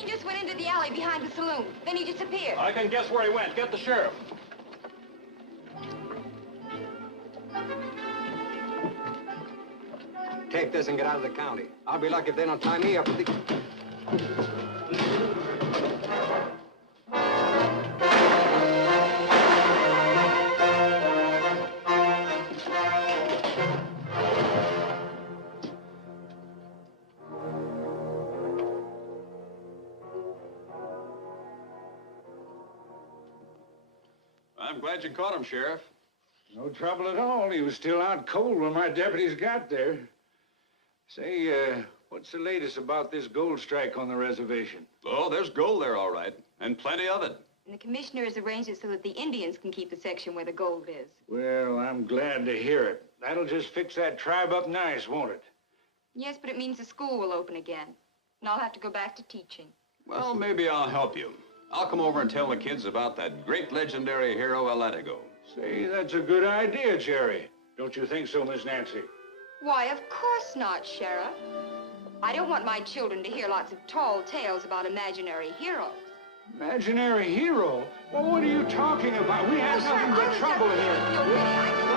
Lane just went into the alley behind the saloon. Then he disappeared. I can guess where he went. Get the sheriff. Take this and get out of the county. I'll be lucky if they don't tie me up with the... I'm glad you caught him, Sheriff. No trouble at all. He was still out cold when my deputies got there. Say, what's the latest about this gold strike on the reservation? Oh, there's gold there, all right, and plenty of it. And the commissioner has arranged it so that the Indians can keep the section where the gold is. Well, I'm glad to hear it. That'll just fix that tribe up nice, won't it? Yes, but it means the school will open again. And I'll have to go back to teaching. Well, maybe I'll help you. I'll come over and tell the kids about that great legendary hero, El Látigo. Say, that's a good idea, Jerry. Don't you think so, Miss Nancy? Why, of course not, Sheriff. I don't want my children to hear lots of tall tales about imaginary heroes. Imaginary hero? Well, what are you talking about? We had nothing but trouble here. No, really,